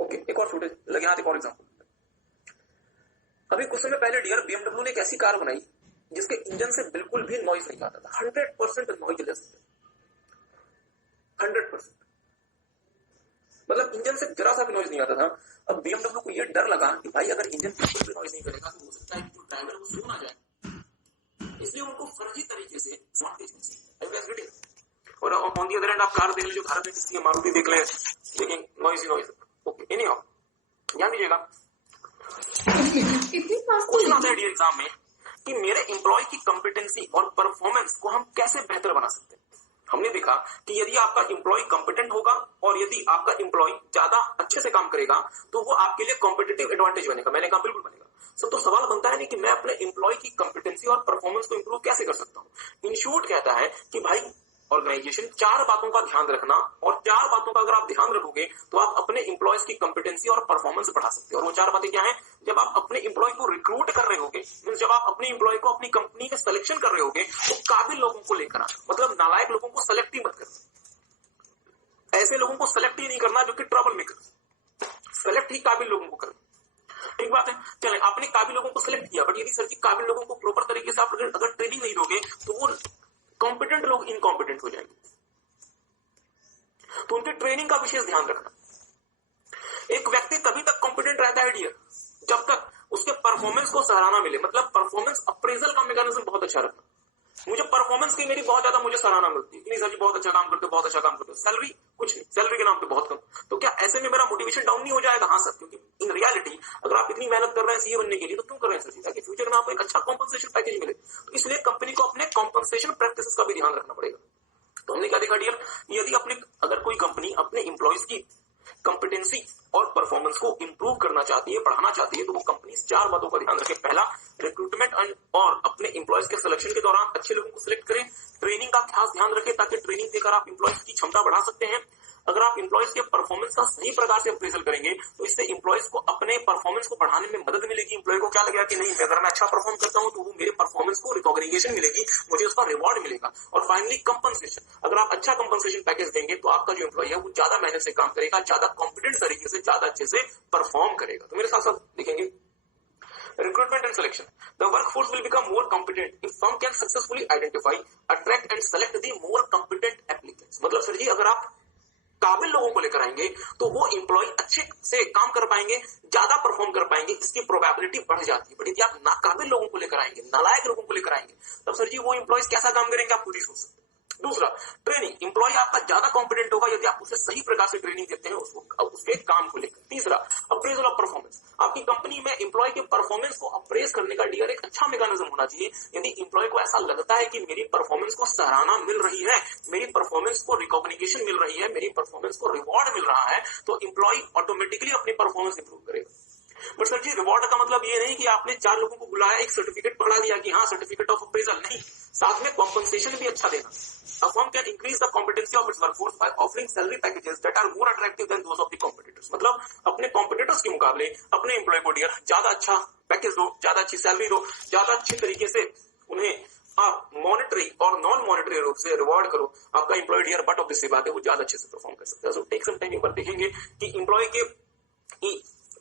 ओके, एक और छोटे लगे हाथ एक और एग्जाम्पल। अभी कुछ समय पहले डियर BMW ने एक ऐसी कार बनाई जिसके इंजन से बिल्कुल भी नॉइज नहीं आता था, 100% नॉइजलेस, 100%। मतलब इंजन से जरा सा भी नॉइज नहीं आता था। अब BMW को ये डर लगा कि भाई अगर इंजन बिल्कुल भी नॉइज नहीं करेगा तो हो सकता है कि जो ड्राइवर वो सो ना जाए, इसलिए उनको फर्जी तरीके से और ऑन दी अदर एंड आप कार देख ले जो भारत में किसी मारुति देख ले, लेकिन नॉइज। ओके, एनी हाउ ध्यान दीजिएगा, क्वेश्चन आता है डियर एग्जाम में कि मेरे एम्प्लॉय की कॉम्पिटेंसी और परफॉर्मेंस को हम कैसे बेहतर बना सकते हैं। हमने देखा कि यदि आपका एम्प्लॉय कॉम्पिटेंट होगा और यदि आपका एम्प्लॉय ज्यादा अच्छे से काम करेगा तो वो आपके लिए कॉम्पिटिटिव एडवांटेज बनेगा। मैंने कहा बिल्कुल बनेगा। सब तो सवाल बनता है नहीं कि मैं अपने एम्प्लॉय की कॉम्पिटेंसी और परफॉर्मेंस को इंप्रूव कैसे कर सकता हूँ। इन शॉर्ट कहता है कि भाई ऑर्गेनाइजेशन 4 बातों का ध्यान रखना, और 4 बातों का अगर आप ध्यान रखोगे तो आप अपने एम्प्लॉयज की कंपिटेंसी और परफॉर्मेंस बढ़ा सकते हो। और वो 4 बातें क्या है? जब आप अपने एम्प्लॉय को रिक्रूट कर रहे होगे, जब आप अपने एम्प्लॉय को अपनी कंपनी में सिलेक्शन कर रहे होगे, तो काबिल लोगों को लेकर आना, मतलब नालायक लोगों को सेलेक्ट ही मत करना। ऐसे लोगों को सेलेक्ट ही नहीं करना जो कि ट्रबल मेकर, सेलेक्ट ही काबिल लोगों को करना। एक बात है, चले आपने काबिल लोगों को सिलेक्ट किया, बट यदि सर जी काबिल लोगों को प्रॉपर तरीके से आप अगर ट्रेनिंग नहीं दोगे तो वो कॉम्पिटेंट लोग इनकॉम्पिटेंट हो जाएंगे। तो उनके ट्रेनिंग का विशेष ध्यान रखना। एक व्यक्ति तभी तक कॉम्पिटेंट रहता है डियर जब तक उसके परफॉर्मेंस को सराहना मिले, मतलब परफॉर्मेंस अप्रेजल का मैकेनिज्म बहुत अच्छा रखना। मुझे परफॉर्मेंस की मेरी बहुत ज्यादा मुझे सराहना मिलती है कि नहीं सर जी बहुत अच्छा काम करते हो, बहुत अच्छा काम करते हो, सैलरी कुछ नहीं, सैलरी के नाम पे बहुत कम, तो क्या ऐसे में मेरा मोटिवेशन डाउन नहीं हो जाएगा? हाँ सर, क्योंकि इन रियलिटी अगर आप इतनी मेहनत कर रहे हैं सीए बनने के लिए तो क्यों कर रहे हैं सर जी? ताकि फ्यूचर में आपको एक अच्छा कॉम्पनसेशन पैकेज मिले। तो इसलिए कंपनी को अपने कॉम्पनसेशन प्रैक्टिसेस का भी ध्यान रखना पड़ेगा। तो हमने क्या देखा डियर, यदि अपने अगर कोई कंपनी अपने एम्प्लॉयज की कंपिटेंसी और परफॉर्मेंस को इंप्रूव करना चाहती है, बढ़ाना चाहती है, तो वो कंपनी 4 बातों का ध्यान रखे। पहला, रिक्रूटमेंट और अपने एम्प्लॉयज के सिलेक्शन के दौरान अच्छे लोगों को सिलेक्ट करें। ट्रेनिंग का खास ध्यान रखें ताकि ट्रेनिंग देकर आप एम्प्लॉयज की क्षमता बढ़ा सकते हैं। अगर आप एम्प्लॉयज के परफॉर्मेंस का सही प्रकार से अप्रेजल करेंगे तो इससे एम्प्लॉयज को अपने परफॉर्मेंस को बढ़ाने में मदद मिलेगी। एम्प्लॉय को क्या लगेगा कि नहीं, अगर मैं अच्छा परफॉर्म करता हूं तो वो मेरे परफॉर्मेंस को रिकॉग्निशन मिलेगी, मुझे उसका रिवॉर्ड मिलेगा। और फाइनली कंपनसेशन, अगर आप अच्छा कंपनसेशन पैकेज देंगे तो आपका जो एम्प्लॉय है वो ज्यादा मेहनत से काम करेगा, ज्यादा कॉन्फिडेंट तरीके से, ज्यादा अच्छे से परफॉर्म करेगा। तो मेरे साथ साथ देखेंगे recruitment and selection. The workforce will become more competent if firm can successfully identify, attract and select the more competent applicants. मतलब सर जी अगर आप काबिल लोगों को लेकर आएंगे तो वो एम्प्लॉय अच्छे से काम कर पाएंगे, ज्यादा परफॉर्म कर पाएंगे, इसकी प्रोबेबिलिटी बढ़ जाती है। बट यदि आप नाकाबिल लोगों को लेकर आएंगे, नालायक लोगों को लेकर आएंगे, तब सर जी वो एम्प्लॉयज कैसा काम करेंगे आप खुद ही सोच सकते हैं। दूसरा, ट्रेनिंग, एम्प्लॉय आपका ज्यादा कॉम्पिटेंट होगा यदि आप उसे सही प्रकार से ट्रेनिंग देते हैं उसके काम को लेकर। तीसरा, अप्रेजल ऑफ परफॉर्मेंस, आपकी कंपनी में एम्प्लॉय के परफॉर्मेंस को अप्रेज करने का डियर एक अच्छा मैकेनिज्म होना चाहिए। यदि एम्प्लॉय को ऐसा लगता है कि मेरी परफॉर्मेंस को सराहना मिल रही है, मेरी परफॉर्मेंस को रिकॉग्निशन मिल रही है, मेरी परफॉर्मेंस को रिवॉर्ड मिल रहा है, तो एम्प्लॉय ऑटोमेटिकली अपनी परफॉर्मेंस इंप्रूव करेगा। बट सर जी रिवॉर्ड का मतलब ये नहीं कि आपने 4 लोगों को बुलाया, एक सर्टिफिकेट पढ़ा दिया कि हाँ सर्टिफिकेट ऑफ अप्रेजल, नहीं, साथ में कॉम्पनसेशन भी अच्छा देना। A firm can increase the competency of its workforce by offering salary packages that are more attractive than those of the competitors. मतलब अपने कॉम्पिटिटर्स के मुकाबले अपने एम्प्लॉय को डियर ज्यादा अच्छा पैकेज दो, ज्यादा अच्छी सैलरी दो, ज्यादा अच्छी तरीके से उन्हें आप मॉनिटरी और नॉन मॉनिटरी रूप से रिवॉर्ड करो। आपका employee dear but of this बात है, वो ज्यादा अच्छे से परफॉर्म कर सकता है। सो टेक सम टाइम, एक बार देखेंगे कि एम्प्लॉय के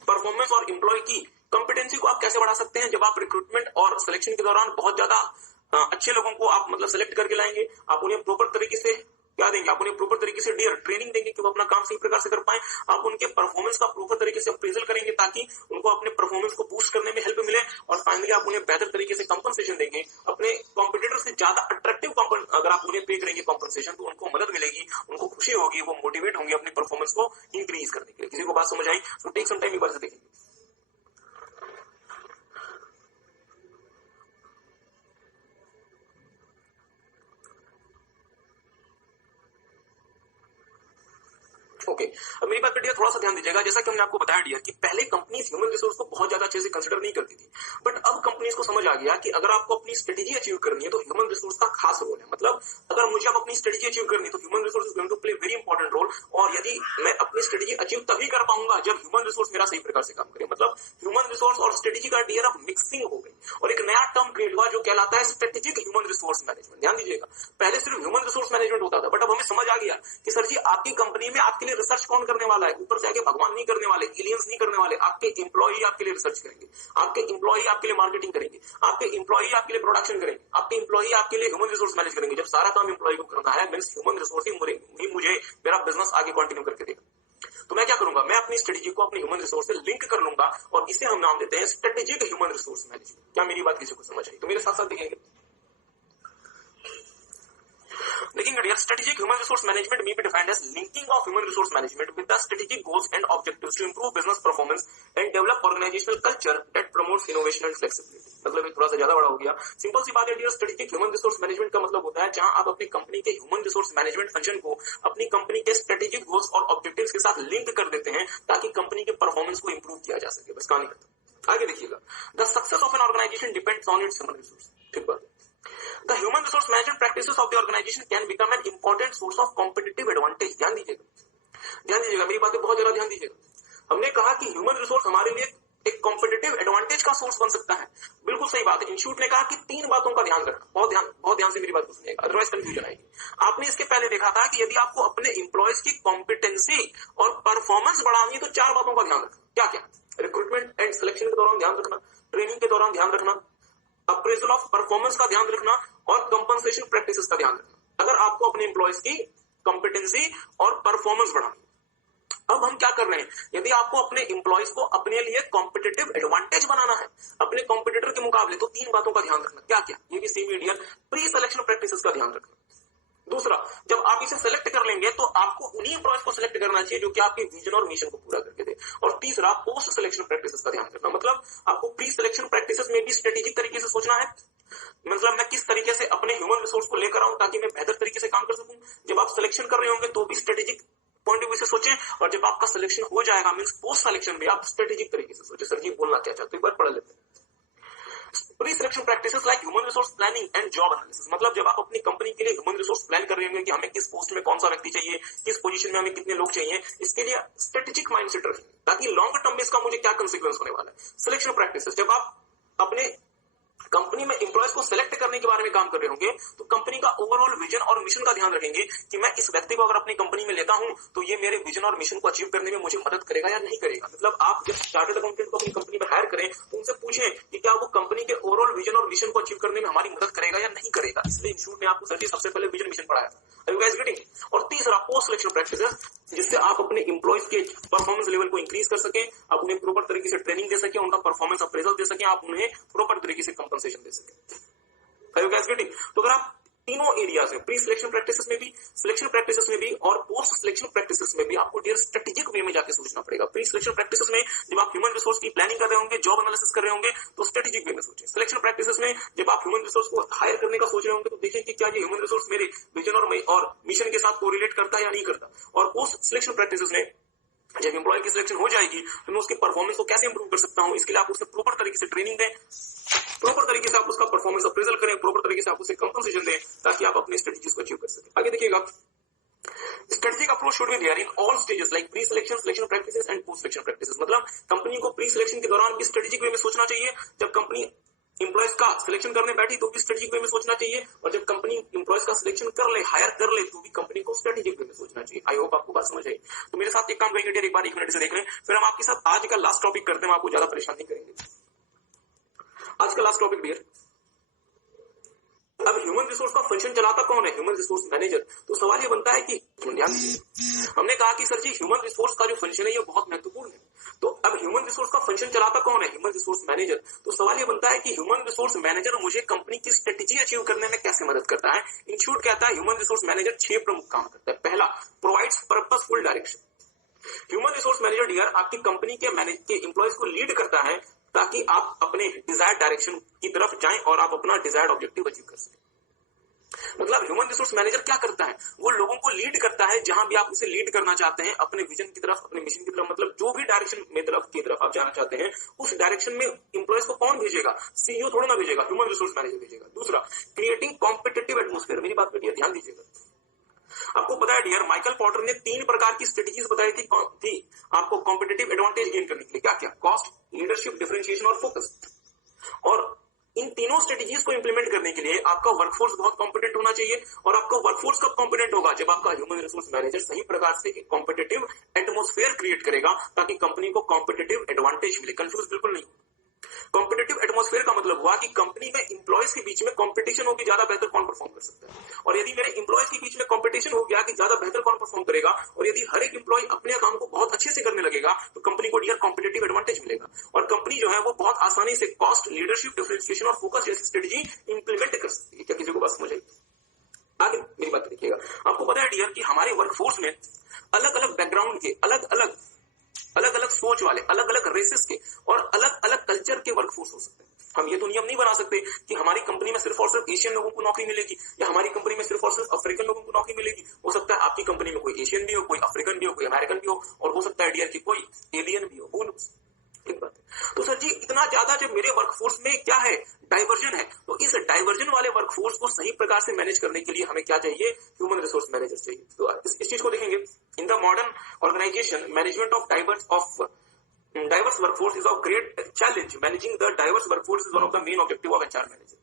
परफॉर्मेंस और एम्प्लॉय की कॉम्पिटेंसी को आप कैसे बढ़ा सकते हैं। जब आप रिक्रूटमेंट और सिलेक्शन के दौरान बहुत ज्यादा अच्छे लोगों को आप मतलब सेलेक्ट करके लाएंगे, आप उन्हें प्रॉपर तरीके से क्या देंगे, आप उन्हें प्रॉपर तरीके से डियर ट्रेनिंग देंगे कि वो अपना काम सही प्रकार से कर पाए। आप उनके परफॉर्मेंस का प्रॉपर तरीके से अप्रेजल करेंगे ताकि उनको अपने परफॉर्मेंस को बूस्ट करने में हेल्प मिले। और फाइनली आप उन्हें बेहतर तरीके से कंपनसेशन देंगे, अपने कॉम्पिटिटर से ज्यादा अट्रैक्टिव अगर आप उन्हें पे करेंगे कंपनसेशन तो उनको मदद मिलेगी, उनको खुशी होगी, वो मोटिवेट होंगे अपनी परफॉर्मेंस को इंक्रीज करने के लिए। किसी को बात समझ आई? सो टेक सम टाइम, एक बार से देखेंगे। ओके, अब मेरी बात पर डियर थोड़ा सा ध्यान दीजिएगा। जैसा कि हमने आपको बताया डियर कि पहले कंपनीज ह्यूमन रिसोर्स को बहुत ज्यादा अच्छे से कंसीडर नहीं करती थी, बट अब कंपनीज को समझ आ गया कि अगर आपको अपनी स्ट्रेटेजी अचीव करनी है तो ह्यूमन रिसोर्स का खास रोल है। मतलब अगर मुझे अब अपनी स्ट्रेटेजी अचीव करनी है तो human resource is going to play very important role. और यदि मैं अपनी स्ट्रेटेजी अचीव तभी कर पाऊंगा जब ह्यूमन रिसोर्स मेरा सही प्रकार से काम करे। मतलब ह्यूमन रिसोर्स और स्ट्रेटेजी का डियर अब मिक्सिंग हो गई और एक नया टर्म क्रिएट हुआ जो कहलाता है स्ट्रेटेजिक ह्यूमन रिसोर्स मैनेजमेंट। ध्यान दीजिएगा, पहले सिर्फ ह्यूमन रिसोर्स मैनेजमेंट होता था, बट अब हमें समझ आ गया कि सर जी आपकी कंपनी में आपके लिए रिसर्च कौन करने वाला है। ऊपर से आके भगवान नहीं करने वाले, एलियंस नहीं करने वाले, आपके एम्प्लॉय आपके लिए रिसर्च करेंगे, आपके एम्प्लॉय आपके लिए मार्केटिंग करेंगे, आपके एम्प्लॉय आपके लिए प्रोडक्शन करेंगे, आपके एम्प्लॉय आपके लिए ह्यूमन रिसोर्स मैनेज करेंगे। जब सारा काम एम्प्लॉय को करना है मींस ह्यूमन रिसोर्स ही मुझे मेरा बिजनेस आगे कंटिन्यू करके देगा। तो मैं क्या करूंगा, मैं अपनी स्ट्रेटेजी को अपने ह्यूमन रिसोर्स से लिंक कर लूंगा और इसे हम नाम देते हैं स्ट्रेटेजिक ह्यूमन रिसोर्स मैनेजमेंट। क्या मेरी बात किसी को समझ आई? तो मेरे साथ साथ देखेंगे dear strategic human resource management may be defined as linking of human resource management with the strategic goals and objectives to improve business performance and develop organizational culture that promotes innovation and flexibility। मतलब थोड़ा सा ज्यादा बड़ा हो गया। सिंपल सी बात है dear, strategic human resource management का मतलब होता है जहां आप अपनी कंपनी के ह्यूमन रिसोर्स मैनेजमेंट फंक्शन को अपनी कंपनी के स्ट्रेटेजिक गोल्स और ऑब्जेक्टिव्स के साथ लिंक कर देते हैं ताकि कंपनी के परफॉर्मेंस को इंप्रूव किया जा सके। बस कहानी खत्म। आगे देखिएगा, the success of an organisation depends on its human resource. ठीक बात। The human resource management practices of the organisation can become an important source of competitive advantage. ध्यान दीजिएगा, मेरी बातें बहुत ज्यादा ध्यान दीजिएगा। हमने कहा कि ह्यूमन रिसोर्स हमारे लिए एक कॉम्पिटिटिव एडवांटेज का सोर्स बन सकता है। बिल्कुल सही बात है। इंस्टीट्यूट ने कहा कि 3 बातों का ध्यान रखना, बहुत ध्यान से मेरी बात को सुनिएगा, अदरवाइज कंफ्यूजन आएगी। आपने इसके पहले देखा था कि यदि आपको अपने एम्प्लॉयज की कॉम्पिटेंसी और परफॉर्मेंस बढ़ानी है तो 4 बातों का ध्यान रखना। क्या क्या? रिक्रूटमेंट एंड सिलेक्शन के दौरान ध्यान रखना, ट्रेनिंग के दौरान ध्यान रखना, अप्रेजल ऑफ परफॉर्मेंस का ध्यान रखना और कंपनसेशन प्रैक्टिसेस का ध्यान रखना। अगर आपको अपने एम्प्लॉयज की कॉम्पिटेंसी और परफॉर्मेंस बढ़ानी। अब हम क्या कर रहे हैं, यदि आपको अपने एम्प्लॉयज को अपने लिए कॉम्पिटिटिव एडवांटेज बनाना है अपने कॉम्पिटिटर के मुकाबले, तो 3 बातों का ध्यान रखना। क्या क्या? ये भी same Indian pre selection practices का ध्यान रखना। दूसरा, जब आप इसे सेलेक्ट कर लेंगे तो आपको उन्हीं एम्प्लॉयज को सिलेक्ट करना चाहिए जो कि आपके विजन और मिशन को पूरा करके दे। और तीसरा, पोस्ट सिलेक्शन प्रैक्टिसेस का ध्यान रखना। मतलब आपको प्री सिलेक्शन प्रैक्टिसेस में भी स्ट्रेटेजिक तरीके से सोचना है। मतलब मैं किस तरीके से अपने ह्यूमन रिसोर्स को लेकर आऊं ताकि मैं बेहतर तरीके से काम कर सकूं। जब आप सिलेक्शन कर रहे होंगे तो भी स्ट्रेटेजिक पॉइंट ऑफ व्यू से सोचें, और जब आपका सिलेक्शन हो जाएगा मींस पोस्ट सिलेक्शन भी आप स्ट्रेटेजिक तरीके से सोचें। सर जी बोलना क्या चाहते हैं, एक बार पढ़ लेते हैं। Pre selection practices like human resource planning and job analysis. मतलब जब आप अपनी कंपनी के लिए ह्यूमन रिसोर्स प्लान कर रहे होंगे कि हमें किस पोस्ट में कौन सा व्यक्ति चाहिए, किस पोजीशन में हमें कितने लोग चाहिए, इसके लिए स्ट्रेटेजिक माइंडसेट रखें ताकि लॉन्ग टर्म में इसका मुझे क्या कंसिक्वेंस होने वाला है। सिलेक्शन प्रैक्टिसेस, जब आप अपने कंपनी में एम्प्लॉयज को सिलेक्ट करने के बारे में काम कर रहे होंगे तो कंपनी का ओवरऑल विजन और मिशन का ध्यान रखेंगे कि मैं इस व्यक्ति को अगर अपनी कंपनी में लेता हूं तो ये मेरे विजन और मिशन को अचीव करने में मुझे मदद करेगा या नहीं करेगा। मतलब आप जब चार्टर्ड अकाउंटेंट को अपनी कंपनी में हायर करें तो उनसे पूछें कि क्या वो कंपनी के ओवरऑल विजन और मिशन को अचीव करने में हमारी मदद करेगा या नहीं करेगा। इसलिए इंस्टीट्यूट ने आपको सर सबसे पहले विजन मिशन पढ़ाया। और तीसरा, पोस्ट सिलेक्शन प्रैक्टिसेस, जिससे आप अपने एम्प्लॉयज के परफॉर्मेंस लेवल को इंक्रीज कर सके, आप उन्हें प्रॉपर तरीके से ट्रेनिंग दे सके, उनका परफॉर्मेंस अप्रेजल दे सके, आप उन्हें प्रॉपर तरीके से कंपनसेशन दे सके। तो अगर आप तीनों एरियाज में, प्री सिलेक्शन प्रैक्टिसेस में भी, सिलेक्शन प्रैक्टिसेस में भी और पोस्ट सिलेक्शन प्रैक्टिसेस में भी आपको डियर स्ट्रेटेजिक वे में जाके सोचना पड़ेगा। प्री सिलेक्शन प्रैक्टिसेस में जब आप ह्यूमन रिसोर्स की प्लानिंग कर रहे होंगे, जॉब एनालिसिस कर रहे होंगे तो स्ट्रेटेजिक वे में सोचें। सिलेक्शन प्रैक्टिसेस में जब आप ह्यूमन रिसोर्स को हायर करने का सोच रहे होंगे तो देखें कि क्या ये ह्यूमन रिसोर्स मेरे विजन और मिशन के साथ कोरिलेट करता है या नहीं करता। और पोस्ट सिलेक्शन प्रैक्टिसेस में जब एम्प्लॉय की सिलेक्शन हो जाएगी तो मैं उसके परफॉर्मेंस को कैसे इंप्रूव कर सकता हूं, इसके लिए आप उसे प्रॉपर तरीके से ट्रेनिंग दें, प्रॉपर तरीके से आप उसका परफॉर्मेंस अप्रेजल करें, प्रॉपर तरीके से आप उसे कंपनसेशन दें ताकि आप अपने स्ट्रेटजीज को अचीव कर सकें। आगे देखिएगा, strategic approach should be there in all stages like pre selection, selection practices and post selection practices. मतलब कंपनी को प्री सिलेक्शन के दौरान भी स्ट्रेटेजिक वे में सोचना चाहिए, जब कंपनी एम्प्लॉयज का सिलेक्शन करने बैठी तो भी स्ट्रेटेजिक वे में सोचना चाहिए, और जब कंपनी एम्प्लॉयज का सिलेक्शन कर ले, हायर कर ले, तो भी कंपनी को स्ट्रेटेजिक वे में सोचना चाहिए। आई होप आपको बात समझ आई। तो मेरे साथ एक काम करेंगे, एक बार 1 मिनट से देख लें, फिर हम आपके साथ आज का लास्ट टॉपिक करते हैं, आपको ज्यादा परेशान नहीं करेंगे। आज का लास्ट टॉपिक डियर, अब ह्यूमन रिसोर्स का फंक्शन चलाता कौन है? Human resource manager. तो सवाल ये बनता है कि ध्यान दीजिए, हमने कहा कि सर जी ह्यूमन रिसोर्स का जो फंक्शन है ये बहुत महत्वपूर्ण है। तो अब ह्यूमन रिसोर्स का फंक्शन चलाता कौन है? Human resource manager. तो सवाल ये बनता है कि ह्यूमन रिसोर्स मैनेजर मुझे कंपनी की स्ट्रेटेजी अचीव करने में कैसे मदद करता है? इंस्टीट्यूट कहता है ह्यूमन रिसोर्स मैनेजर 6 प्रमुख काम करता है। पहला, provides purposeful direction. Human resource manager dear आपकी कंपनी के एम्प्लॉयज को लीड करता है ताकि आप अपने डिजायर्ड डायरेक्शन की तरफ जाएं और आप अपना डिजायर्ड ऑब्जेक्टिव अचीव कर सकें। मतलब ह्यूमन रिसोर्स मैनेजर क्या करता है? वो लोगों को लीड करता है जहां भी आप उसे लीड करना चाहते हैं, अपने विजन की तरफ, अपने मिशन की तरफ, मतलब जो भी डायरेक्शन की तरफ आप जाना चाहते हैं उस डायरेक्शन में एम्प्लॉयज को कौन भेजेगा? सीईओ थोड़ा ना भेजेगा, ह्यूमन रिसोर्स मैनेजर भेजेगा। दूसरा, क्रिएटिंग कॉम्पिटिटिव एटमॉस्फेयर। मेरी बात पर ध्यान दीजिएगा। आपको पता है डियर, माइकल पॉटर ने 3 प्रकार की स्ट्रेटेजीज बताई थी आपको कॉम्पिटिटिव एडवांटेज गेन करने के लिए। क्या क्या? कॉस्ट, लीडरशिप, डिफरेंशिएशन और फोकस। और इन तीनों स्ट्रेटेजीज को इंप्लीमेंट करने के लिए आपका वर्कफोर्स बहुत कॉम्पिटेंट होना चाहिए। और आपका वर्कफोर्स कब कॉम्पिटेंट होगा? जब आपका ह्यूमन रिसोर्स मैनेजर सही प्रकार से एक कॉम्पिटिटिव एटमॉस्फेयर क्रिएट करेगा ताकि कंपनी को कॉम्पिटिटिव एडवांटेज मिले। कंफ्यूज बिल्कुल नहीं। कॉम्पिटिटिव एटमॉस्फेयर का मतलब हुआ कि कंपनी में एम्प्लॉयज के बीच में कंपटीशन होगी, ज्यादा बेहतर कौन परफॉर्म कर सकता है। और यदि मेरे एम्प्लॉयज के बीच में कंपटीशन हो गया कि ज्यादा बेहतर कौन परफॉर्म करेगा, और यदि हर एक एम्प्लॉय अपने काम को बहुत अच्छे से करने लगेगा तो कंपनी को डियर कॉम्पिटिटिव एडवांटेज मिलेगा। और कंपनी जो है वो बहुत आसानी से कॉस्ट, लीडरशिप, डिफरेंशिएशन और फोकस जैसी स्ट्रेटेजी इंप्लीमेंट कर सकती है। क्या किसी को बात समझ आई? आगे मेरी बात देखिएगा। आपको पता है डियर कि हमारे वर्कफोर्स में अलग अलग बैकग्राउंड के, अलग अलग सोच वाले, अलग अलग रेसेस के और अलग अलग कल्चर के वर्कफोर्स हो सकते हैं। हम ये तो नियम नहीं बना सकते कि हमारी कंपनी में सिर्फ और सिर्फ एशियन लोगों को नौकरी मिलेगी या हमारी कंपनी में सिर्फ और सिर्फ अफ्रीकन लोगों को नौकरी मिलेगी। हो सकता है आपकी कंपनी में कोई एशियन भी हो, कोई अफ्रीकन भी हो, कोई अमेरिकन भी हो, और हो सकता है डियर की कोई एलियन भी हो। ठीक बात है। तो सर जी इतना ज्यादा जब मेरे वर्कफोर्स में क्या है, डाइवर्जन है, तो इस डाइवर्जन वाले वर्कफोर्स को सही प्रकार से मैनेज करने के लिए हमें क्या चाहिए, ह्यूमन रिसोर्स मैनेजर चाहिए। तो इस चीज को देखेंगे, in the modern organisation management of diverse workforce is of great challenge. Managing the diverse workforce is one of the main objective of HR manager.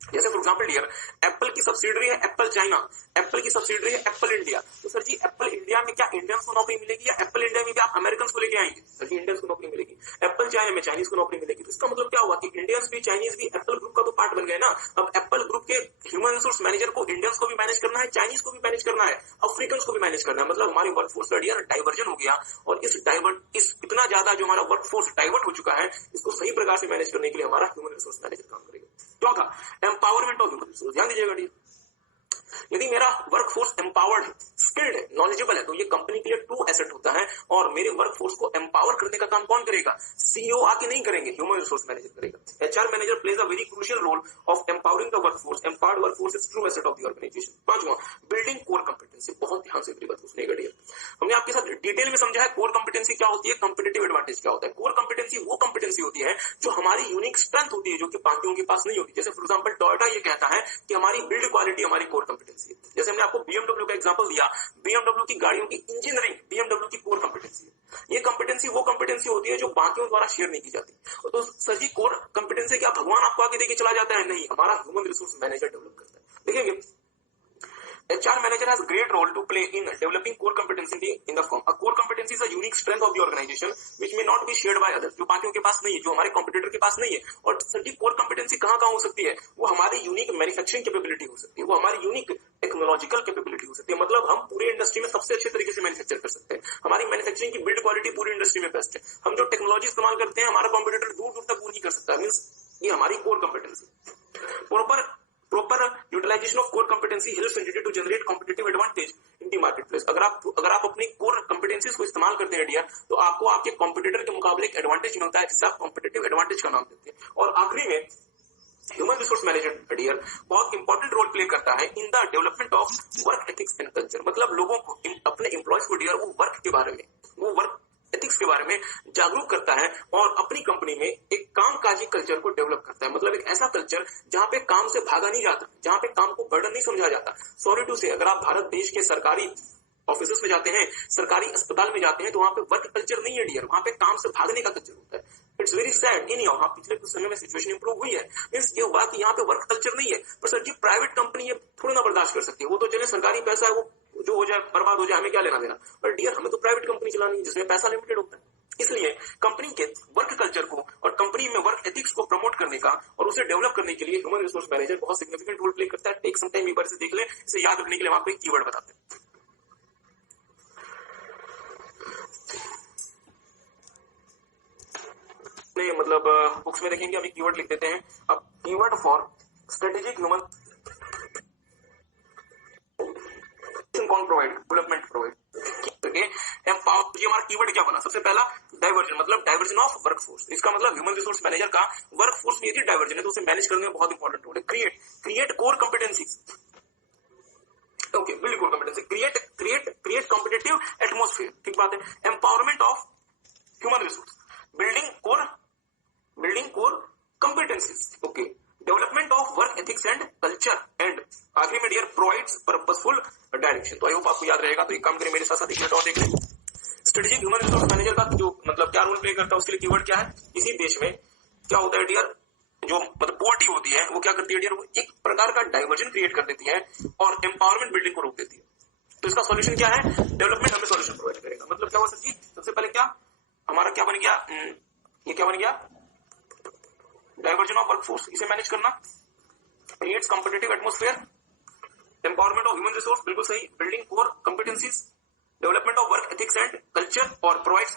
जैसे फॉर एग्जाम्पल डियर, एप्पल की सब्सिडरी है एप्पल चाइना, एप्पल की सब्सिडरी है एप्पल इंडिया। तो सर जी एप्पल इंडिया में क्या इंडियंस को नौकरी मिलेगी, या एप्पल इंडिया में भी आप अमेरिकन को लेके आएंगे? सर जी इंडियंस को नौकरी मिलेगी, एप्पल चाइना में चाइनीज को नौकरी मिलेगी। तो इसका मतलब क्या हुआ कि इंडियंस भी चाइनीज भी एप्पल ग्रुप का तो पार्ट बन गए ना। अब एप्पल ग्रुप के ह्यूमन रिसोर्स मैनेजर को इंडियंस को भी मैनेज करना है, चाइनीज को भी मैनेज करना है, अफ्रीकन को भी मैनेज करना है। मतलब हमारी वर्कफोर्स का डियर डाइवर्जन हो गया, और इस इतना ज्यादा जो हमारा वर्कफोर्स डाइवर्ट हो चुका है, इसको सही प्रकार से मैनेज करने के लिए हमारा ह्यूमन रिसोर्स मैनेजर काम करेगा। चौथा, एम्पावरमेंट ऑफ ह्यूमन रिसोर्स। ध्यान दीजिएगा डियर, यदि मेरा वर्कफोर्स एम्पावर्ड है, स्किल्ड है, नॉलेजेबल है, तो ये कंपनी के लिए ट्रू एसेट होता है। और मेरे वर्कफोर्स को एम्पावर करने का काम कौन करेगा? सीईओ आके नहीं करेंगे, ह्यूमन रिसोर्स मैनेजर करेगा। HR manager plays a very crucial role of empowering the workforce. Empowered workforce is true asset of the organisation. पांचवां, बिल्डिंग कोर कंपिटेंसी। बहुत ध्यान से मेरी बात को सुनिएगा डियर, हमने आपके साथ डिटेल में समझा है कोर कंपिटेंसी क्या होती है, कंपिटिटिव एडवांटेज क्या होता है। कोर कंपिटेंसी वो कंपिटेंसी होती है जो हमारी यूनिक स्ट्रेंथ होती है, जो कि बाकियों के पास नहीं होती। जैसे फॉर एग्जांपल टोयोटा ये कहता है कि हमारी बिल्ड क्वालिटी हमारी कोर कंपिटेंसी है। जैसे हमने आपको बीएमडब्ल्यू का एग्जांपल दिया, बीएमडब्ल्यू की गाड़ियों की इंजीनियरिंग बीएमडब्ल्यू की कोर कंपिटेंसी है। ये कंपिटेंसी वो कंपिटेंसी होती है जो बाकियों द्वारा शेयर नहीं की जाती। तो सर जी कोर कंपिटेंसी क्या भगवान आपको आगे देके चला जाता है? नहीं, हमारा ह्यूमन रिसोर्स मैनेजर डेवलप करता है। देखेंगे, HR manager has great role to play in developing core competency in the firm. A core competency is a unique strength of the organization which may not be shared by others. जो बाकियों के पास नहीं है, जो हमारे कॉम्पिटिटर के पास नहीं है। और सर जी कोर कंपिटेंसी कहाँ कहाँ हो सकती है? वो हमारी यूनिक मैन्युफैक्चरिंग कैपेबिलिटी हो सकती है, वो हमारी यूनिक टेक्नोलॉजिकल कैपेबिलिटी हो सकती है। मतलब हम पूरे इंडस्ट्री में सबसे अच्छे तरीके से मैन्युफैक्चर कर सकते हैं, हमारी मैन्युफैक्चरिंग की बिल्ड क्वालिटी पूरी इंडस्ट्री में बेस्ट है। हम जो टेक्नोलॉजी इस्तेमाल करते हैं हमारा कॉम्पिटिटर दूर दूर तक वो नहीं कर सकता। मीन्स ये हमारी core competency. Proper utilization of core competency helps entity to generate competitive advantage in the marketplace. अगर आप अपनी core competencies को इस्तेमाल करते हैं डियर, तो आपको आपके कॉम्पिटिटर के मुकाबले एक एडवांटेज मिलता है, जिससे आप कॉम्पिटिटिव एडवांटेज का नाम देते हैं। और आखिरी में ह्यूमन रिसोर्स मैनेजर डियर बहुत इंपॉर्टेंट रोल प्ले करता है in the development of work ethics and culture. मतलब लोगों को, अपने एम्प्लॉयज को डियर वो वर्क के बारे में, वो वर्क एथिक्स के बारे में जागरूक करता है और अपनी कंपनी में एक कामकाजी कल्चर को डेवलप करता है। मतलब एक ऐसा कल्चर जहां पे काम से भागा नहीं जाता, जहां पे काम को बर्डन नहीं समझा जाता। सॉरी टू से, अगर आप भारत देश के सरकारी ऑफिस में जाते हैं, सरकारी अस्पताल में जाते हैं, तो वहां पे वर्क कल्चर नहीं है डियर, वहां पे काम से भागने का कल्चर होता है। It's very sad. इन यहाँ पिछले कुछ समय में सिचुएशन इंप्रूव हुई है, मीन्स ये हुआ कि यहाँ पे वर्क कल्चर नहीं है। पर सर जी प्राइवेट कंपनी ये थोड़ा ना बर्दाश्त कर सकती है, वो तो चले सरकारी पैसा है, वो जो हो जाए बर्बाद हो जाए, हमें क्या लेना देना। पर डियर हमें तो प्राइवेट कंपनी चलानी है जिसमें पैसा लिमिटेड होता है। इसलिए कंपनी के वर्क कल्चर को और कंपनी में वर्क एथिक्स को प्रमोट करने का और उसे डेवलप करने के लिए ह्यूमन रिसोर्स मैनेजर बहुत सिग्निफिकेंट रोल प्ले करता है। टेक सम टाइम, एक बार इसे देख लें। इसे याद रखने के लिए हम आपको एक कीवर्ड बताते हैं। मतलब बुक्स में देखेंगे, हम एक कीवर्ड लिख देते हैं। अब कीवर्ड फॉर स्ट्रेटेजिक ह्यूमन कौन प्रोवाइड, डेवलपमेंट प्रोवाइड। एम्पावर, ये हमारा कीवर्ड क्या बना? सबसे पहला डाइवर्जन, मतलब डाइवर्जन ऑफ वर्कफोर्स। इसका मतलब ह्यूमन रिसोर्स मैनेजर का वर्कफोर्स में यदि डाइवर्जन है तो उसे मैनेज करने में बहुत इंपॉर्टेंट रोल है। Create core कंपिटेंसीज। Okay, build core competency, create competitive atmosphere. ठीक बात है। Empowerment of human resource, building core कंपिटेंसीज। Okay, development of work ethics and culture, and आखिरी में डियर प्रोवाइड्स पर्पसफुल डायरेक्शन। तो आई होप आपको याद रहेगा। तो एक काम करें, मेरे साथ एक मिनट और देख लें। स्ट्रेटेजिक ह्यूमन रिसोर्स मैनेजर का जो मतलब क्या रोल प्ले करता है, उसके लिए कीवर्ड क्या है? किसी देश में क्या होता है डियर, जो मतलब पॉवर्टी होती है वो क्या करती है डियर, वो एक प्रकार का डाइवर्जन क्रिएट कर देती है और एम्पावरमेंट बिल्डिंग को रोक देती है। तो इसका सॉल्यूशन क्या है? डेवलपमेंट हमें सॉल्यूशन प्रोवाइड करेगा। मतलब क्या हुआ सर जी, सबसे पहले क्या हमारा क्या बन गया, ये क्या बन गया? डाइवर्जन ऑफ वर्कफोर्स, इसे मैनेज करना, creates competitive atmosphere, empowerment of human resource, बिल्कुल सही, building core कंपिटेंसीज, development of work ethics and culture, और प्रोवाइड्स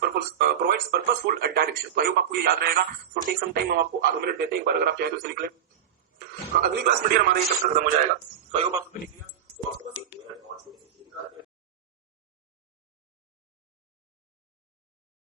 पर्पसफुल डायरेक्शन। तो आई होप आपको ये याद रहेगा। सो टेक सम टाइम, हम आपको आधे मिनट देते हैं, एक बार अगर आप चाहें तो इसे लिख लें। अगली क्लास में डियर हमारा ये चैप्टर खत्म हो जाएगा।